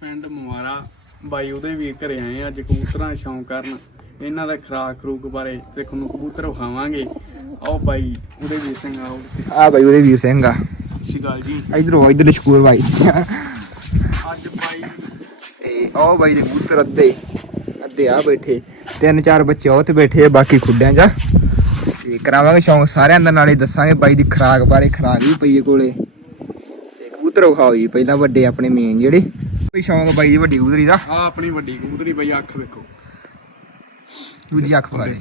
ਪਿੰਡ ਮੁਆਰਾ ਬਾਈ ਉਹਦੇ ਵੀਰ ਘਰੇ ਆਏ ਅੱਜ ਕਬੂਤਰਾਂ ਦਾ ਸ਼ੌਂਕ ਕਰਨ। ਇਹਨਾਂ ਦਾ ਖਰਾਕ ਖਰੂਕ ਬਾਰੇ ਤੇ ਤੁਹਾਨੂੰ ਕਬੂਤਰ ਵਿਖਾਵਾਂਗੇ। ਆਓ ਬਾਈ ਉਹਦੇ ਵੀਰ ਸਿੰਘ ਆਓ। ਆ ਬਾਈ ਉਹਦੇ ਵੀਰ ਸਿੰਘ ਆ। ਸ਼ਿਕਾਲ ਜੀ। ਇਧਰੋਂ ਇਧਰ ਸ਼ਕੂਰ ਬਾਈ। ਅੱਜ ਬਾਈ ਤੇ ਉਹ ਬਾਈ ਦੇ ਕਬੂਤਰ ਅੱਧੇ। ਅੱਧੇ ਆ ਬੈਠੇ। ਤਿੰਨ ਚਾਰ ਬੱਚੇ ਉਹ ਤੇ ਬੈਠੇ ਆ ਬਾਕੀ ਖੁੱਡਿਆਂ 'ਚ। ਤੇ ਕਰਾਵਾਂਗੇ ਸ਼ੌਂਕ ਸਾਰਿਆਂ ਦਾ ਨਾਲੇ ਦੱਸਾਂਗੇ ਬਾਈ ਦੀ ਖਰਾਕ ਬਾਰੇ ਖਰਾਕ ਵੀ ਪਈ ਹੈ ਕੋਲੇ। ਤੇ ਕਬੂਤਰ ਵਿਖਾਓ ਜੀ ਪਹਿਲਾਂ ਵੱਡੇ ਆਪਣੇ ਮੇਨ ਜਿਹੜੇ। ਕੋਈ ਸ਼ੌਂਕ ਬਾਈ ਦੀ ਵੱਡੀ ਕਬੂਤਰੀ ਦਾ। ਆ ਆਪਣੀ ਵੱਡੀ ਕਬੂਤਰੀ ਬਾਈ ਅੱਖ ਵੇਖੋ। ਦੂਜੀ ਅੱਖ ਪਾ ਦੇ।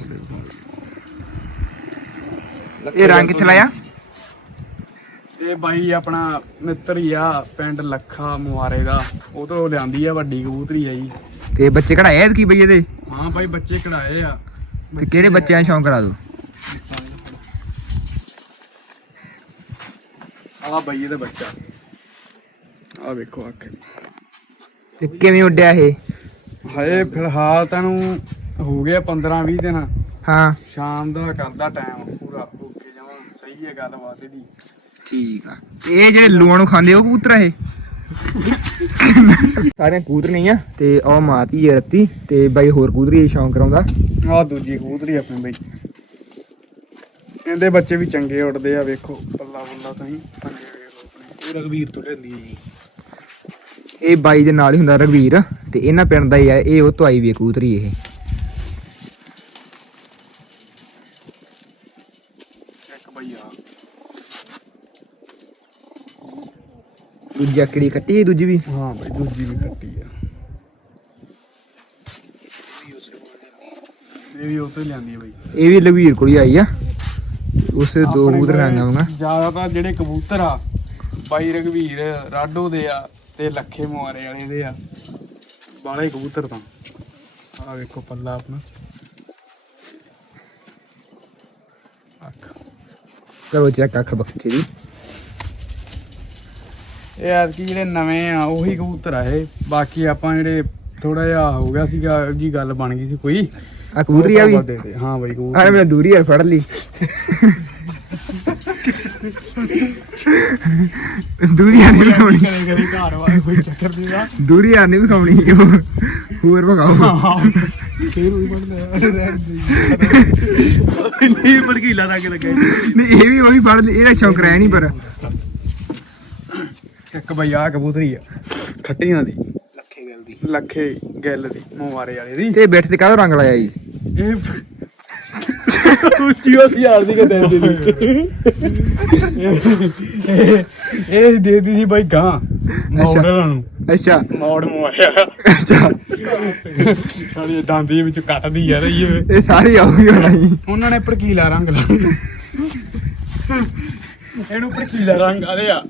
ਇਹ ਰੰਗ ਕਿੱਥੇ ਲਾਇਆ? ਇਹ ਬਾਈ ਆਪਣਾ ਮਿੱਤਰ ਹੀ ਆ ਪਿੰਡ ਲੱਖਾ ਮੁਆਰੇ ਦਾ। ਉਹ ਤੋਂ ਲਿਆਂਦੀ ਆ ਵੱਡੀ ਕਬੂਤਰੀ ਆ ਜੀ। ਤੇ ਬੱਚੇ ਕਢਾਏ ਕੀ ਬਈ ਇਹਦੇ? ਹਾਂ ਬਾਈ ਬੱਚੇ ਕਢਾਏ ਆ। ਤੇ ਕਿਹੜੇ ਬੱਚਿਆਂ ਸ਼ੌਂਕ ਕਰਾ ਦੋ? ਆ ਬਾਈ ਇਹਦਾ ਬੱਚਾ। ਆ ਵੇਖੋ ਅੱਖ। ਤੇ ਕਿਵੇਂ ਉੱਡਿਆ ਇਹ? ਹਏ ਫਿਲਹਾਲ ਤੈਨੂੰ ਹੋ ਗਿਆ 15 20 ਦਿਨ। ਹਾਂ। ਸ਼ਾਮ ਦਾ ਕਰਦਾ ਟਾਈਮ ਪੂਰਾ ਓਕੇ ਜਮਾ ਸਹੀ ਹੈ ਗੱਲਬਾਤ ਇਹਦੀ। ਠੀਕ ਆ। ਤੇ ਇਹ ਜਿਹੜੇ ਲੂਆਂ ਨੂੰ ਖਾਂਦੇ ਉਹ ਕਬੂਤਰ ਆ ਇਹ? ਸਾਰੇ ਕਬੂਤਰ ਨਹੀਂ ਆ ਤੇ ਉਹ ਮਾਤੀ ਹੈ ਰੱਤੀ ਤੇ ਬਾਈ ਹੋਰ ਕਬੂਤਰੀ ਸ਼ੌਂਕ ਕਰਾਉਂਦਾ। ਆ ਦੂਜੀ ਕਬੂਤਰੀ ਆਪਣੀ ਬਈ। ਇਹਦੇ ਬੱਚੇ ਵੀ ਚੰਗੇ ਉੱਡਦੇ ਆ ਵੇਖੋ ਪੱਲਾ ਪੁੱਲਾ ਤਾਂ ਹੀ ਪੰਜੇ ਵੇਖ ਲਓ ਆਪਣੇ। ਇਹ ਰਗਵੀਰ ਤੋਂ ਲੈਂਦੀ ਹੈ ਜੀ। ਇਹ ਬਾਈ ਦੇ ਨਾਲ ਹੀ ਹੁੰਦਾ ਰਘਵੀਰ ਤੇ ਇਹਨਾਂ ਪਿੰਡ ਦਾ ਹੀ ਆ ਇਹ ਉਹ ਤੋਂ ਆਈ ਵੀ ਆ ਕਬੂਤਰੀ ਇਹ। ਦੂਜੀ ਆਕੜੀ ਕੱਟੀ ਹੈ ਦੂਜੀ ਵੀ? ਹਾਂ ਬਈ ਦੂਜੀ ਵੀ ਕੱਟੀ ਆ। ਇਹ ਵੀ ਉੱਥੇ ਲਿਆਂਦੀ ਆ ਬਈ ਇਹ ਵੀ ਲਘਵੀਰ ਕੋਲ ਹੀ ਆਈ ਆ। ਉਸੇ ਦੋ ਕਬੂਤਰ ਆਈਆਂ ਹੋਗਾ ਜ਼ਿਆਦਾਤਰ ਜਿਹੜੇ ਕਬੂਤਰ ਆ ਬਾਈ ਰਘਵੀਰ ਰਾਡੋ ਦੇ ਆ ਤੇ ਲੱਖੇ ਮੁਆਰੇ ਵਾਲੇ ਦੇ ਆ। ਬਾਲੇ ਕਬੂਤਰ ਤਾਂ। ਆ ਵੇਖੋ ਪੱਲਾ ਆਪਣਾ। ਅੱਖ। ਕਰੋ ਚੈੱਕ ਅੱਖ ਬੱਚੇ ਦੀ। ਇਹ ਐਤਕੀ ਜਿਹੜੇ ਨਵੇਂ ਆ ਉਹੀ ਕਬੂਤਰ ਆ ਇਹ। ਬਾਕੀ ਆਪਾਂ ਜਿਹੜੇ ਥੋੜਾ ਜਿਹਾ ਹੋ ਗਿਆ ਸੀਗਾ ਜੀ ਗੱਲ ਬਣ ਗਈ ਸੀ ਕੋਈ। ਆ ਕਬੂਤਰੀ ਆ ਵੀ। ਹਾਂ ਬਾਈ ਕਬੂਤਰ। ਮੈਂ ਦੂਰੀ ਯਾਰ ਫੜ ਲਈ। ਦੂਰੀ ਆ ਨਹੀਂ ਵਿਖਾਉਣੀ ਕਰੇ ਕਰੇ ਘਰ ਵਾਲੇ ਕੋਈ ਚੱਕਰ ਨਹੀਂ ਦਾ ਵਿਖਾਉਣੀ ਉਹ ਹੋਰ ਵਿਖਾਓ। ਫੇਰ ਉਹੀ ਬਣਦਾ ਨਹੀਂ ਭੜਕੀਲਾ ਰੰਗ ਲੱਗਾ ਨਹੀਂ ਇਹ ਵੀ ਉਹੀ ਫੜ ਲਈ ਇਹਦਾ ਸ਼ੌਂਕ ਰਹਿ ਨਹੀਂ ਪਰ। ਇੱਕ ਬਈ ਆ ਕਬੂਤਰੀ ਆ ਖੱਟੀਆਂ ਦੀ। ਲੱਖੇ ਗੱਲ ਦੀ। ਲੱਖੇ ਗਿੱਲ ਦੀ ਮੋਵਾਰੇ ਵਾਲੇ ਦੀ। ਤੇ ਬੈਠ ਤੇ ਕਾਹਦਾ ਰੰਗ ਲਾਇਆ ਜੀ? ਇਹ ਉੱਚੀ ਉੱਚੀ ਆਲਦੀ ਕੇ ਦੇ। ਦਿੱਤੀ ਇਹ ਇਹ ਦੇ ਦਿੱਤੀ ਸੀ ਬਾਈ ਗਾਂ। ਮੋੜਾਂ ਨੂੰ। ਅੱਛਾ। ਮੋੜ ਮੋੜਿਆ ਅੱਛਾ। ਸਾਡੀ ਦੰਦੀ ਵਿੱਚ ਕੱਟਦੀ ਯਾਰ ਇਹ ਇਹ ਸਾਰੀ ਆਉਗੀ ਹੋਣਾ ਜੀ ਉਹਨਾਂ ਨੇ ਭੜਕੀਲਾ ਰੰਗ ਲਾ ਇਹਨੂੰ ਭੜਕੀਲਾ ਰੰਗ ਆਦੇ ਆ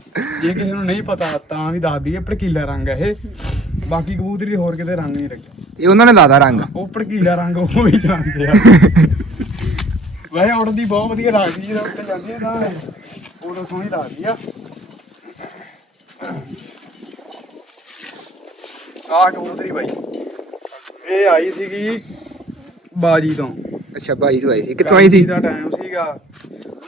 ਜੇ ਕਿਸੇ ਨੂੰ ਨਹੀਂ ਪਤਾ ਤਾਂ ਵੀ ਦੱਸ ਦਈਏ ਭੜਕੀਲਾ ਰੰਗ ਆ ਇਹ। ਬਾਕੀ ਕਬੂਤਰੀ ਦੇ ਹੋਰ ਕਿਤੇ ਰੰਗ ਨਹੀਂ ਲੱਗਿਆ। ਇਹ ਉਹਨਾਂ ਨੇ ਲਾਦਾ ਰੰਗ। ਉਹ ਭੜਕੀਲਾ ਰੰਗ ਉਹ ਵੀ ਜਾਣਦੇ ਆ। ਵੈਸੇ ਉੜਦੀ ਬਹੁਤ ਵਧੀਆ ਲੱਗਦੀ ਜਦੋਂ ਉੱਤੇ ਜਾਂਦੀ ਆ ਤਾਂ ਉਦੋਂ ਸੋਹਣੀ ਲੱਗਦੀ ਆ। ਆਹ ਕਬੂਤਰੀ ਬਾਈ। ਇਹ ਆਈ ਸੀਗੀ ਬਾਜੀ ਤੋਂ। ਅੱਛਾ ਬਾਈ ਤੋਂ ਆਈ ਸੀ। ਕਿੱਥੋਂ ਆਈ ਸੀ? ਦਾ ਟਾਈਮ ਸੀਗਾ।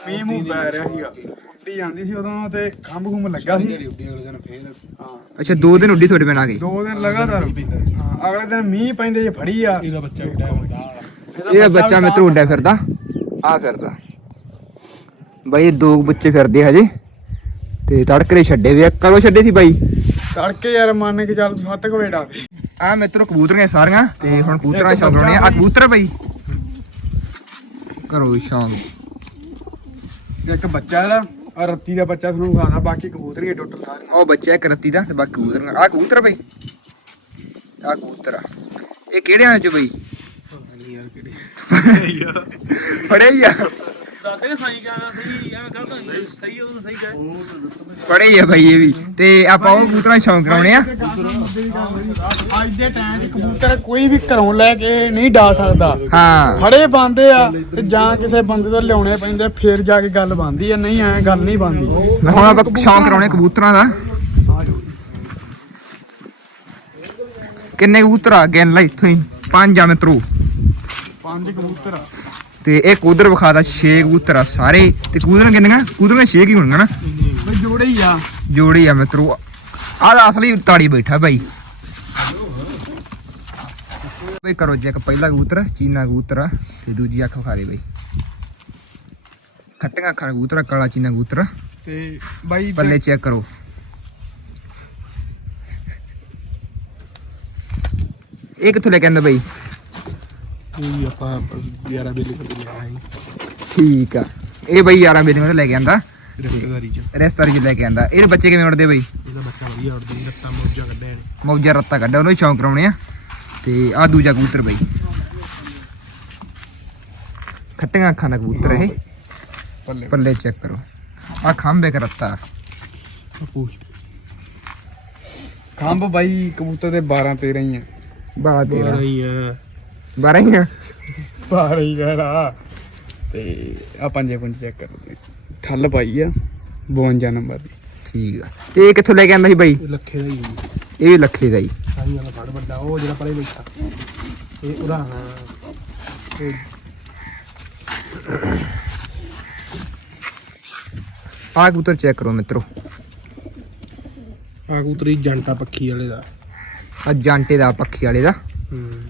ਮੀਂਹ ਮੂੰਹ ਪੈ ਰਿਹਾ ਸੀਗਾ। ਉੱਡੀ ਜਾਂਦੀ ਸੀ ਉਦੋਂ ਤੇ ਖੰਭ ਖੁੰਭ ਲੱਗਾ ਸੀ। ਉੱਡੀ ਅਗਲੇ ਦਿਨ ਫੇਰ ਹਾਂ। ਅੱਛਾ ਦੋ ਦਿਨ ਉੱਡੀ ਤੁਹਾਡੇ ਆ ਗਈ ਦੋ ਦਿਨ ਲਗਾਤਾਰ। ਹਾਂ ਅਗਲੇ ਦਿਨ ਮੀਂਹ ਪੈਂਦੇ ਜੇ ਫੜੀ ਆ। ਇਹਦਾ ਬੱਚਾ ਕਿੱਡਾ ਹੁੰਦਾ ਇਹਦਾ ਬੱਚਾ ਮੇਰੇ ਤੋਂ ਉੱਡਿਆ ਫਿਰਦਾ। ਆ ਫਿਰਦਾ ਬਾਈ ਇਹ ਦੋ ਬੱਚੇ ਫਿਰਦੇ ਹਜੇ। ਤੇ ਤੜਕਰੇ ਛੱਡੇ ਵੀ ਆ। ਕਦੋਂ ਛੱਡੇ ਸੀ ਬਾਈ? ਤੜਕੇ ਯਾਰ ਮੰਨ ਕੇ ਚੱਲ 7 ਕੁ ਵਜੇ ਆ ਆ ਮਿੱਤਰੋ ਕਬੂਤਰੀਆਂ ਸਾਰੀਆਂ। ਤੇ ਹੁਣ ਕਬੂਤਰਾਂ ਸ਼ੌਂਕ ਲਾਉਣੇ ਆ। ਕਬੂਤਰ ਬਾਈ। ਕਰੋ ਸ਼ੌਂਕ। ਇੱਕ ਬੱਚਾ ਇਹਦਾ ਆ ਰੱਤੀ ਦਾ ਬੱਚਾ ਤੁਹਾਨੂੰ ਖਾਣਾ ਬਾਕੀ ਕਬੂਤਰੀਆਂ ਟੋਟਲ ਸਾਰੀਆਂ ਉਹ ਬੱਚਾ ਇੱਕ ਰੱਤੀ ਦਾ ਤੇ ਬਾਕੀ ਕਬੂਤਰੀਆਂ। ਆ ਕਬੂਤਰ ਬਾਈ। ਆ ਕਬੂਤਰ ਆ। ਇਹ ਕਿਹੜਿਆਂ ਚ ਬਾਈ? ਨਹੀਂ ਯਾਰ ਕਿਹੜੇ। ਫੜੇ ਹੀ ਆ ਦਾਦੇ ਸਹੀ ਕਹਿੰਦਾ ਸਹੀ ਐਵੇਂ ਕਰਦਾ ਨਹੀਂ ਸਹੀ ਉਹ ਸਹੀ ਕਹੇ ਫੜੇ ਹੀ ਆ ਬਾਈ ਇਹ ਵੀ। ਤੇ ਆਪਾਂ ਉਹ ਕਬੂਤਰਾਂ ਦਾ ਸ਼ੌਂਕ ਕਰਾਉਣੇ ਆ। ਅੱਜ ਦੇ ਟਾਈਮ 'ਚ ਕਬੂਤਰ ਕੋਈ ਵੀ ਘਰੋਂ ਲੈ ਕੇ ਨਹੀਂ ਡਾ ਸਕਦਾ। ਹਾਂ। ਫੜੇ ਬੰਦੇ ਆ ਤੇ ਜਾਂ ਕਿਸੇ ਬੰਦੇ ਤੋਂ ਲਿਆਉਣੇ ਪੈਂਦੇ ਫਿਰ ਜਾ ਕੇ ਗੱਲ ਬਣਦੀ ਆ। ਨਹੀਂ ਐ ਗੱਲ ਨਹੀਂ ਬਣਦੀ। ਹੁਣ ਆਪਾਂ ਸ਼ੌਂਕ ਕਰਾਉਣੇ ਕਬੂਤਰਾਂ ਦਾ। ਕਿੰਨੇ ਕਬੂਤਰ ਆ ਗਿਣ ਲੈ ਇੱਥੋਂ ਹੀ? ਪੰਜ ਆ ਮਿੱਤਰੋ। ਪੰਜ ਕਬੂਤਰ ਆ। ਤੇ ਇਹ ਕੂਦਰ ਵਿਖਾਦਾ 6 ਕਬੂਤਰ ਆ ਸਾਰੇ। ਤੇ ਕੂਦਰ ਕਿੰਨੀਆਂ ਕੂਦਰ 6 ਕੀ ਹੋਣਗੀਆਂ ਨਾ। ਬਈ ਜੋੜੇ ਹੀ ਆ। ਜੋੜੀ ਆ ਮਿੱਤਰੋ। ਆਹ ਦਾ ਅਸਲੀ ਤਾੜੀ ਬੈਠਾ ਬਾਈ ਬਈ ਕਰੋ ਚੈੱਕ ਪਹਿਲਾ ਕਬੂਤਰ ਚੀਨਾ ਕਬੂਤਰ ਆ ਤੇ ਦੂਜੀ ਅੱਖ ਵਿਖਾ ਦੇ ਬਈ। ਖੱਟੀਆਂ ਅੱਖਾਂ ਦਾ ਕਬੂਤਰ ਆ, ਕਾਲਾ ਚੀਨਾ ਕਬੂਤਰ ਤੇ ਬਾਈ ਪੱਲੇ ਚੈੱਕ ਕਰੋ। ਇਹ ਕਿੱਥੋਂ ਲੈ ਕੇ ਆਂਦਾ ਬਈ? ਇਹ ਵੀ ਆਪਾਂ 11 ਬੇਲੇ ਤੋਂ ਲਿਆ ਹੈ। ਠੀਕ ਆ। ਇਹ ਬਈ ਯਾਰਾਂ ਬੇਲੀਆਂ ਤੋਂ ਲੈ ਕੇ ਆਂਦਾ। ਰਿਸ਼ਤੇਦਾਰੀ ਚ। ਰੈਸਟੋਰੈਂਟ 'ਚ ਲੈ ਕੇ ਆਂਦਾ। ਇਹਦੇ ਬੱਚੇ ਕਿਵੇਂ ਉੱਡਦੇ ਬਈ? ਇਹਦਾ ਬੱਚਾ ਵਧੀਆ ਉੱਡਦਾ ਜੀ ਰੱਤਾ ਮੋਜਾ ਕੱਢਿਆ ਨੇ ਮੌਜਾ ਰੱਤਾ ਕੱਢਿਆ ਉਹਨੂੰ ਸ਼ੌਂਕ ਕਰਾਉਣੇ ਆ। ਤੇ ਆ ਦੂਜਾ ਕਬੂਤਰ ਬਈ। ਖੱਟੀਆਂ ਅੱਖਾਂ ਦਾ ਕਬੂਤਰ ਇਹ। ਪੱਲੇ। ਪੱਲੇ ਚੈੱਕ ਕਰੋ। ਆ ਖੰਭੇ ਕਰਤਾ ਖੰਭ ਬਾਈ ਕਬੂਤਰ ਦੇ 12 13 ਹੀ ਆ। ਬਾਰਾ ਤੇਰਾ। ਹੀ ਹੈ 12 ਹੀ ਆ? 12 ਹੀ ਕਹੜਾ ਤੇ ਆ ਪੰਜੇ ਪੁੰਜ ਚੈੱਕ ਕਰੋ। ਠੱਲ ਪਾਈ ਆ 52 ਨੰਬਰ ਦੀ। ਠੀਕ ਆ। ਤੇ ਇਹ ਕਿੱਥੋਂ ਲੈ ਕੇ ਆਂਦਾ ਸੀ ਬਾਈ? ਇਹ ਲੱਖੇ ਦਾ ਹੀ ਹੈ ਇਹ ਵੀ ਲੱਖੇ ਦਾ ਹੀ। ਸਾਈ ਵਾਲਾ ਫੜ ਵੱਡਾ ਉਹ ਜਿਹੜਾ ਪਰੇ ਬੈਠਾ। ਇਹ ਉਹਦਾ ਹਾਂ ਇਹ ਆ ਕਬੂਤਰ ਚੈੱਕ ਕਰੋ ਮਿੱਤਰੋ। ਆ ਕਬੂਤਰੀ ਜੰਟਾ ਪੱਖੀ ਵਾਲੇ ਦਾ। ਆ ਜਾਂਟੇ ਦਾ ਪੱਖੀ ਵਾਲੇ ਦਾ। ਹੂੰ।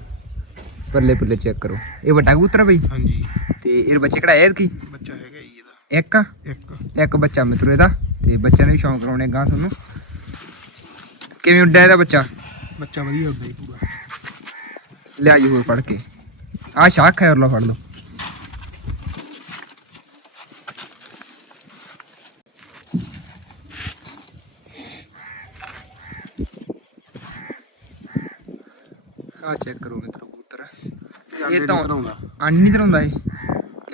ਪੱਲੇ ਪੱਲੇ ਚੈੱਕ ਕਰੋ। ਇਹ ਵੱਡਾ ਕਬੂਤਰ ਆ ਬਈ? ਹਾਂਜੀ। ਤੇ ਇਹ ਬੱਚੇ ਕਿਹੜਾ ਇਹ ਕੀ ਬੱਚਾ ਹੈਗਾ ਜੀ ਇਹਦਾ। ਇੱਕ? ਇੱਕ। ਇੱਕ ਬੱਚਾ ਮਿੱਤਰੋ ਇਹਦਾ। ਤੇ ਬੱਚਿਆਂ ਨੇ ਵੀ ਸ਼ੌਂਕ ਕਰਾਉਣੇ ਗਾਂ ਤੁਹਾਨੂੰ। ਕਿਵੇਂ ਉੱਡਿਆ ਇਹਦਾ ਬੱਚਾ? ਬੱਚਾ ਵਧੀਆ ਉੱਡਦਾ ਜੀ ਪੂਰਾ। ਲਿਆ ਜੀ ਹੋਰ ਫੜ ਕੇ। ਆ ਸ਼ਾਖ ਹੈ ਹੋਰ ਲਓ ਫੜ ਲਓ। ਆ ਚੈੱਕ ਕਰੋ ਮਿੱਤਰੋ। ਇਹ ਤਾਂ ਆਉਂਦਾ। ਆਂਡੀ ਨਹੀਂ ਧਰਾਉਂਦਾ ਇਹ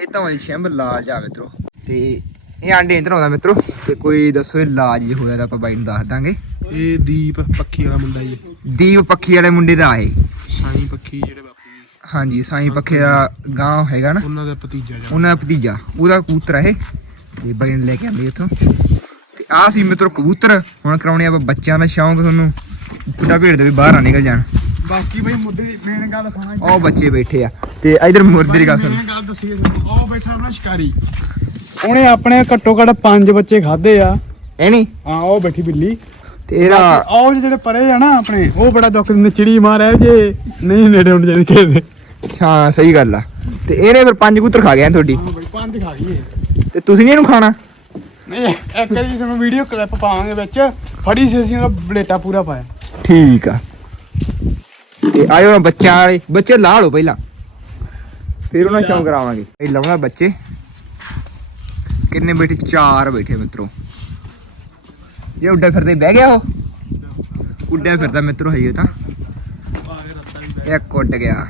ਇਹ ਤਾਂ ਹੋਈ ਸ਼ੈਂਬ ਲਾਜ ਆ ਮਿੱਤਰੋ। ਤੇ ਇਹ ਆਂਡੇ ਨਹੀਂ ਧਰਾਉਂਦਾ ਮਿੱਤਰੋ। ਤੇ ਕੋਈ ਦੱਸੋ ਇਹ ਲਾਜ ਜੇ ਹੋਇਆ ਤਾਂ ਆਪਾਂ ਬਾਈ ਨੂੰ ਦੱਸ ਦਾਂਗੇ। ਇਹ ਦੀਪ ਪੱਖੀ ਵਾਲਾ ਮੁੰਡਾ ਜੀ। ਦੀਪ ਪੱਖੀ ਵਾਲੇ ਮੁੰਡੇ ਦਾ ਆਏ ਸਾਈ ਪੱਖੀ ਜਿਹੜੇ ਬਾਪੂ ਜੀ। ਹਾਂਜੀ ਸਾਈਂ ਪੱਖੇ ਦਾ ਗਾਂ ਹੈਗਾ ਨਾ। ਉਹਨਾਂ ਦਾ ਭਤੀਜਾ ਜਾ। ਉਹਨਾਂ ਦਾ ਭਤੀਜਾ। ਉਹਦਾ ਕਬੂਤਰ ਹੈ ਤੇ ਬਾਈ ਨੇ ਲੈ ਕੇ ਆਂਦੇ ਇੱਥੋਂ। ਤੇ ਆਹ ਸੀ ਮਿੱਤਰੋ ਕਬੂਤਰ। ਹੁਣ ਕਰਾਉਣੇ ਆਪਾਂ ਬੱਚਿਆਂ ਦਾ ਸ਼ੌਂਕ ਤੁਹਾਨੂੰ। ਪੁੱਡਾ ਭੇਡ ਦੇ ਵੀ ਬਾਹਰ ਨਾ ਨਿਕਲ ਜਾਣ। ਬਾਕੀ ਬਾਈ ਮੁੱਦੇ ਮੇਨ ਗੱਲ ਸਮਝ ਉਹ ਬੱਚੇ ਬੈਠੇ ਆ ਤੇ ਇਧਰ ਮੁਰਦੇ ਦੀ ਗੱਲ ਸੁਣ। ਮੇਨ ਗੱਲ ਦੱਸੀ ਉਹ ਬੈਠਾ ਆਪਣਾ ਸ਼ਿਕਾਰੀ। ਉਹਨੇ ਆਪਣੇ ਘੱਟੋ ਘੱਟ ਪੰਜ ਬੱਚੇ ਖਾਦੇ ਆ। ਇਹ ਨਹੀਂ? ਹਾਂ ਉਹ ਬੈਠੀ ਬਿੱਲੀ। ਤੇ ਇਹਦਾ ਉਹ ਜਿਹੜੇ ਪਰੇ ਆ ਨਾ ਆਪਣੇ ਉਹ ਬੜਾ ਦੁੱਖ ਦਿੰਦੇ ਚਿੜੀ ਮਾਰਿਆ ਜੇ। ਨਹੀਂ ਨੇੜੇ ਹੁੰਦੇ ਜਾਂਦੇ ਕਿਸੇ ਹਾਂ ਸਹੀ ਗੱਲ ਆ। ਤੇ ਇਹਨੇ ਫਿਰ ਪੰਜ ਕਬੂਤਰ ਖਾ ਗਿਆ ਤੁਹਾਡੀ? ਹਾਂ ਬਈ ਪੰਜ ਖਾ ਗਈ। ਤੇ ਤੁਸੀਂ ਨਹੀਂ ਇਹਨੂੰ ਖਾਣਾ? ਨਹੀਂ ਇੱਕ ਵਾਰੀ ਤੁਹਾਨੂੰ ਵੀਡੀਓ ਕਲਿੱਪ ਪਾਵਾਂਗੇ ਵਿੱਚ। ਫੜੀ ਸੀ ਅਸੀਂ ਉਹਦਾ ਬਲੇਟਾ ਪੂਰਾ ਪਾਇਆ। ਠੀਕ ਆ। ਤੇ ਆਇਓ ਨਾ ਬੱਚਿਆਂ ਵਾਲੇ ਬੱਚੇ ਲਾ ਲਓ ਪਹਿਲਾਂ। ਫਿਰ ਉਹਨਾਂ ਸ਼ੌਂਕ ਕਰਾਵਾਂਗੇ। ਇਹ ਲਾਉਣਾ ਬੱਚੇ। ਕਿੰਨੇ ਬੈਠੇ? ਚਾਰ ਬੈਠੇ ਮਿੱਤਰੋ। ਇਹ ਉੱਡਿਆ ਫਿਰਦੇ ਬਹਿ ਗਿਆ ਉਹ। ਉੱਡਿਆ ਫਿਰਦਾ ਮਿੱਤਰੋ ਹੈ ਇਹ ਤਾਂ। ਇੱਕ ਉੱਡ ਗਿਆ।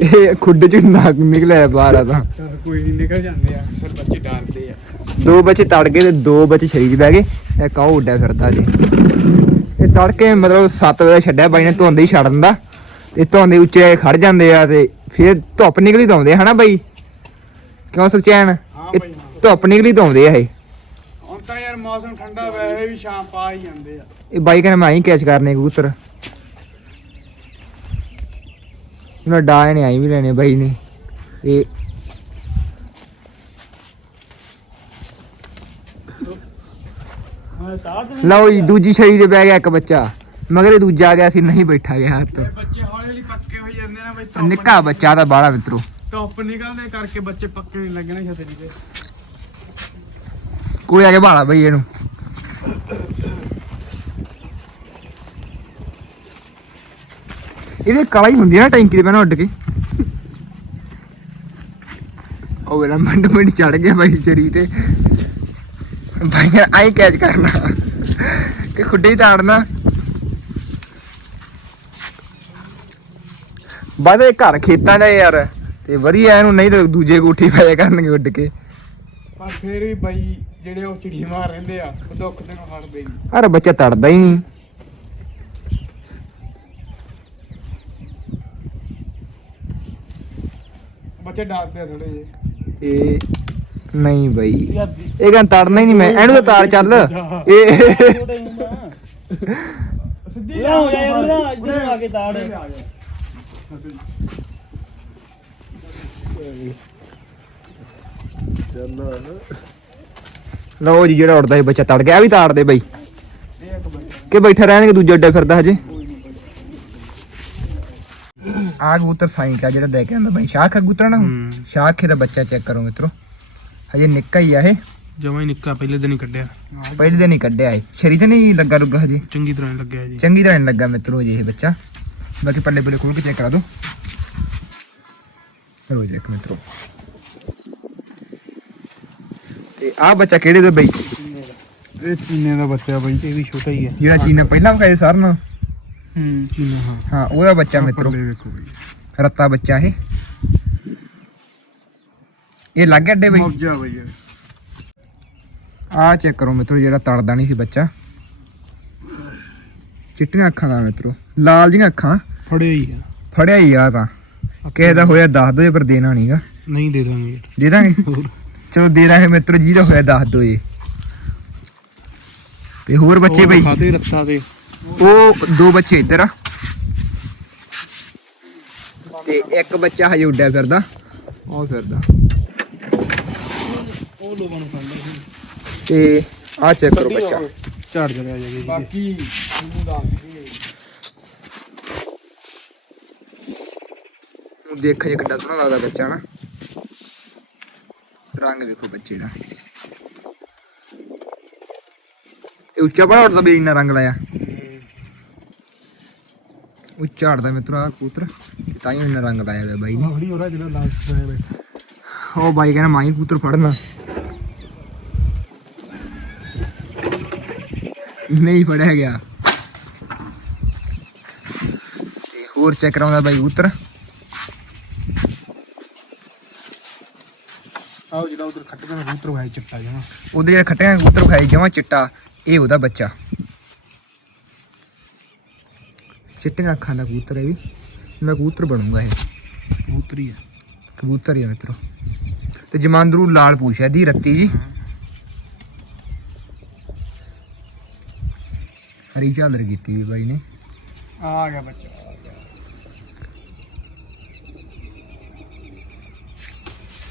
ਇਹ ਖੁੱਡ ਚ ਨਾਕ ਨਿਕਲਿਆ ਬਾਹਰ ਆ ਤਾਂ। ਚਲ ਕੋਈ ਨਹੀਂ ਨਿਕਲ ਜਾਂਦੇ ਆ। ਅਕਸਰ ਬੱਚੇ ਡਰਦੇ ਆ। ਦੋ ਬੱਚੇ ਤੜ ਗਏ ਤੇ ਦੋ ਬੱਚੇ ਸ਼ਰੀਰ ਬਹਿ ਗਏ। ਇੱਕ ਆਹ ਉੱਡਿਆ ਫਿਰਦਾ ਜੀ। ਇਹ ਤੜਕੇ ਮਤਲਬ 7 ਵਜੇ ਛੱਡਿਆ ਬਾਈ ਨੇ ਧੁੰਦ ਹੀ ਛੱਡ ਦਿੰਦਾ। ਤੇ ਧੁੰਦ ਦੇ ਉੱਚੇ ਖੜ ਜਾਂਦੇ ਆ ਤੇ ਫਿਰ ਧੁੱਪ ਨਿਕਲੀ ਤਾਂ ਆਉਂਦੇ ਹਨਾ ਬਾਈ? ਕਿਉਂ ਸੁਚੈਨ ਹਾਂ ਇਹ ਧੁੱਪ ਨਿਕਲੀ ਤਾਂ ਆਉਂਦੇ ਆ ਇਹ। ਹੁਣ ਤਾਂ ਯਾਰ ਮੌਸਮ ਠੰਡਾ ਵੈਸੇ ਵੀ ਸ਼ਾਮ ਪਾ ਹੀ ਜਾਂਦੇ ਆ। ਇਹ ਬਾਈ ਕਹਿੰਦਾ ਮੈਂ ਹੀ ਕੈਚ ਕਰਨੇ ਕਬੂਤਰ। ਉਹਨਾਂ ਡਾਏ ਨੇ ਆਈ ਵੀ ਲੈਣੇ ਬਾਈ ਨੇ। ਇਹ ਲਓ ਜੀ ਦੂਜੀ ਛੜੀ ਤੇ ਬਹਿ ਗਿਆ ਇੱਕ ਬੱਚਾ। ਮਗਰ ਇਹ ਦੂਜਾ ਆ ਗਿਆ ਸੀ ਨਹੀਂ ਬੈਠਾ ਗਿਆ ਹੱਥ। ਬੱਚੇ ਹੌਲੀ ਹੌਲੀ ਪੱਕੇ ਹੋਈ ਜਾਂਦੇ ਨੇ ਬਈ ਧੁੱਪ- ਨਿੱਕਾ ਬੱਚਾ ਦਾ ਬਾੜਾ ਮਿੱਤਰੋ। ਧੁੱਪ ਨਿਕਲਣੇ ਕਰਕੇ ਬੱਚੇ ਪੱਕੇ ਨਹੀਂ ਲੱਗਣੇ ਛਤਰੀ ਤੇ ਕੋਈ ਆ ਕੇ ਬਾਲਾ ਬਈ ਇਹਨੂੰ। ਇਹਦੇ ਕਲਾ ਹੀ ਹੁੰਦੀ ਆ ਨਾ ਟੈਂਕੀ ਦੇ ਪਹਿਲਾਂ ਉੱਡ ਕੇ। ਉਹ ਵੇਲਾ ਮੰਡ ਮੰਡ ਚੜ ਗਿਆ ਬਾਈ ਚਰੀ ਤੇ। ਬਾਈ ਆਈ ਕੈਚ ਕਰਨਾ। ਕਿ ਖੁੱਡੇ ਤਾੜਨਾ। ਬਾਦੇ ਘਰ ਖੇਤਾਂ ਦਾ ਯਾਰ ਤੇ ਵਧੀਆ ਇਹਨੂੰ ਨਹੀਂ ਤਾਂ ਦੂਜੇ ਕੋਠੀ ਪੈ ਜਾ ਕਰਨਗੇ ਉੱਡ ਕੇ। ਪਰ ਫਿਰ ਵੀ ਬਾਈ ਜਿਹੜੇ ਉਹ ਚਿੜੀ ਮਾਰ ਰਹਿੰਦੇ ਆ ਉਹ ਦੁੱਖ ਦੇ ਨੂੰ ਹਟਦੇ ਨਹੀਂ ਅਰੇ ਬੱਚਾ ਤੜਦਾ ਹੀ ਨਹੀਂ। ਬੱਚੇ ਡਰਦੇ ਆ ਥੋੜੇ ਜਿਹੇ। ਇਹ ਨਹੀਂ ਬਈ। ਇਹ ਕਹਿੰਦਾ ਤੜਨਾ ਹੀ ਨਹੀਂ ਮੈਂ। ਇਹਨੂੰ ਤਾਂ ਤਾਰ ਚੱਲ। ਇਹ ਸਿੱਧੀ ਲੈ ਹੋ ਜਾ ਯਾਰ ਨਾ ਇੱਧਰ ਆ ਕੇ ਤਾੜ ਲਓ ਜੀ ਜਿਹੜਾ ਉੜਦਾ ਸੀ ਬੱਚਾ ਤੜ ਗਿਆ। ਇਹ ਵੀ ਤਾੜ ਦੇ ਬਈ ਕਿ ਬੈਠਾ ਰਹਿਣਗੇ ਦੂਜਾ ਉੱਡਿਆ ਫਿਰਦਾ ਹਜੇ। ਆ ਕਬੂਤਰ ਸਾਈਂ ਕਾ ਜਿਹੜਾ ਲੈ ਕੇ ਆਂਦਾ ਬਈ ਸ਼ਾਖ ਕਬੂਤਰ ਨਾ ਹੂੰ। ਸ਼ਾਖ ਦਾ ਬੱਚਾ ਚੈੱਕ ਕਰੋ ਮਿੱਤਰੋ ਹਜੇ ਨਿੱਕਾ ਹੀ ਆ ਇਹ ਜਮਾ ਹੀ ਨਿੱਕਾ ਪਹਿਲੇ ਦਿਨ ਹੀ ਕੱਢਿਆ ਪਹਿਲੇ ਦਿਨ ਹੀ ਕੱਢਿਆ ਇਹ ਸ਼ਰੀ ਤੇ ਨਹੀਂ ਲੱਗਾ ਲੁੱਗਾ ਹਜੇ ਚੰਗੀ ਤਰ੍ਹਾਂ ਨੀ ਲੱਗਿਆ ਜੀ ਚੰਗੀ ਤਰ੍ਹਾਂ ਨਹੀਂ ਲੱਗਾ ਮਿੱਤਰੋ ਜੀ ਇਹ ਬੱਚਾ ਬਾਕੀ ਪੱਲੇ ਪੱਲੇ ਖੋਲ ਕੇ ਚੈੱਕ ਕਰਾ ਦੋ ਚਲੋ ਜੀ ਇੱਕ ਮਿੱਤਰੋ ਤੇ ਆ ਬੱਚਾ ਕਿਹੜੇ ਦਾ ਬਈ ਇਹ ਚੀਨੇ ਦਾ ਬੱਚਾ ਬਾਈ ਇਹ ਵੀ ਛੋਟਾ ਹੀ ਹੈ ਜਿਹੜਾ ਚੀਨਾ ਪਹਿਲਾਂ ਵਿਖਾਏ ਸਾਰ ਨਾਲ ਹੂੰ ਚੀਨਾ ਹਾਂ ਹਾਂ ਉਹਦਾ ਬੱਚਾ ਮਿੱਤਰੋ। ਪੱਲੇ ਵੇਖੋ ਬਾਈ। ਰੱਤਾ ਬੱਚਾ ਇਹ। ਇਹ ਲੱਗ ਗਿਆ ਅੱਡੇ ਬਈ। ਮੌਜਾ ਬਾਈ ਇਹ। ਆ ਚੈੱਕ ਕਰੋ ਮਿੱਤਰੋ ਜਿਹੜਾ ਤੜਦਾ ਨਹੀਂ ਸੀ ਬੱਚਾ। ਚਿੱਟੀਆਂ ਅੱਖਾਂ ਦਾ ਮਿੱਤਰੋ। ਲਾਲ ਜੀਆਂ ਅੱਖਾਂ। ਫੜਿਆ ਹੀ ਆ। ਫੜਿਆ ਹੀ ਆ ਤਾਂ। ਕਿਸੇ ਦਾ ਹੋਇਆ ਦੱਸ ਦੋ ਜੇ ਪਰ ਦੇਣਾ ਨਹੀਂਗਾ ਨਹੀਂ ਦੇ ਦਾਂਗੇ ਯਾਰ। ਦੇ ਦਾਂਗੇ? ਹੋਰ। ਚਲੋ ਦੇ ਦਾਂਗੇ ਮਿੱਤਰੋ ਜਿਹਦਾ ਹੋਇਆ ਦੱਸ ਦੋ ਜੀ। ਤੇ ਹੋਰ ਬੱਚੇ ਬਈ। ਖਾਤੇ ਰੱਤਾ ਤੇ ਉਹ ਦੋ ਬੱਚੇ ਇੱਧਰ ਆ। ਤੇ ਇੱਕ ਬੱਚਾ ਹਜੇ ਉੱਡਿਆ ਫਿਰਦਾ ਉਹ ਫਿਰਦਾ। ਉਹ ਲੋਕਾਂ ਨੂੰ ਖਾਂਦਾ ਸੀ ਤੇ ਆ ਚੈੱਕ ਕਰੋ ਬੱਚਾ। ਝਾੜ ਜੜਿਆ ਜਾਗੇ ਜੀ। ਬਾਕੀ ਤੁਹਾਨੂੰ ਦੱਸ ਦੇਖ ਜੇ ਕਿੱਡਾ ਸੋਹਣਾ ਲੱਗਦਾ ਬੱਚਾ ਨਾ। ਰੰਗ ਵੇਖੋ ਬੱਚੇ ਦਾ। ਇਹ ਉੱਚਾ ਬੜਾ ਉੱਡਦਾ ਵੀ ਇੰਨਾ ਰੰਗ ਲਾਇਆ। ਉੱਚਾ ਉੱਡਦਾ ਮਿੱਤਰੋ ਆ ਕਬੂਤਰ। ਤੇ ਹੀ ਇੰਨਾ ਰੰਗ ਲਾਇਆ ਹੋਇਆ ਬਾਈ ਨੇ। ਆਖਰੀ ਹੋਰਾ ਜਿਹੜਾ ਲਾਸਟ ਆਇਆ ਬੈਠਾ ਉਹ ਬਾਈ ਕਹਿੰਦਾ ਮਾਈ ਕਬੂਤਰ ਫੜਨਾ। ਨਹੀਂ ਫੜਿਆ ਗਿਆ। ਤੇ ਹੋਰ ਚੈੱਕ ਕਰਾਉਂਦਾ ਬਾਈ ਕਬੂਤਰ। ਆਹ ਜਿਹੜਾ ਉਧਰ ਖੱਟ ਕੇ ਕਬੂਤਰ ਹੋਇਆ ਚਿੱਟਾ ਜਮਾ। ਉਹਦੇ ਜਿਹੜੇ ਖੱਟਿਆਂ ਕਬੂਤਰ ਖਾਈ ਜਮਾ ਚਿੱਟਾ ਇਹ ਉਹਦਾ ਬੱਚਾ। ਚਿੱਟੀਆਂ ਅੱਖਾਂ ਦਾ ਕਬੂਤਰ ਹੈ ਵੀ। ਮੈਂ ਕਬੂਤਰ ਬਣੂੰਗਾ ਇਹ। ਕਬੂਤਰੀ ਆ ਕਬੂਤਰ ਹੀ ਮਿੱਤਰੋ। ਤੇ ਜਮਾਂਦਰੂ ਲਾਲ ਪੂਛ ਹੈ ਦੀ ਰੱਤੀ ਜੀ। ਹਰੀ ਝਾਲਰ ਕੀਤੀ ਵੀ ਬਾਈ ਨੇ। ਆ ਗਿਆ ਬੱਚਾ।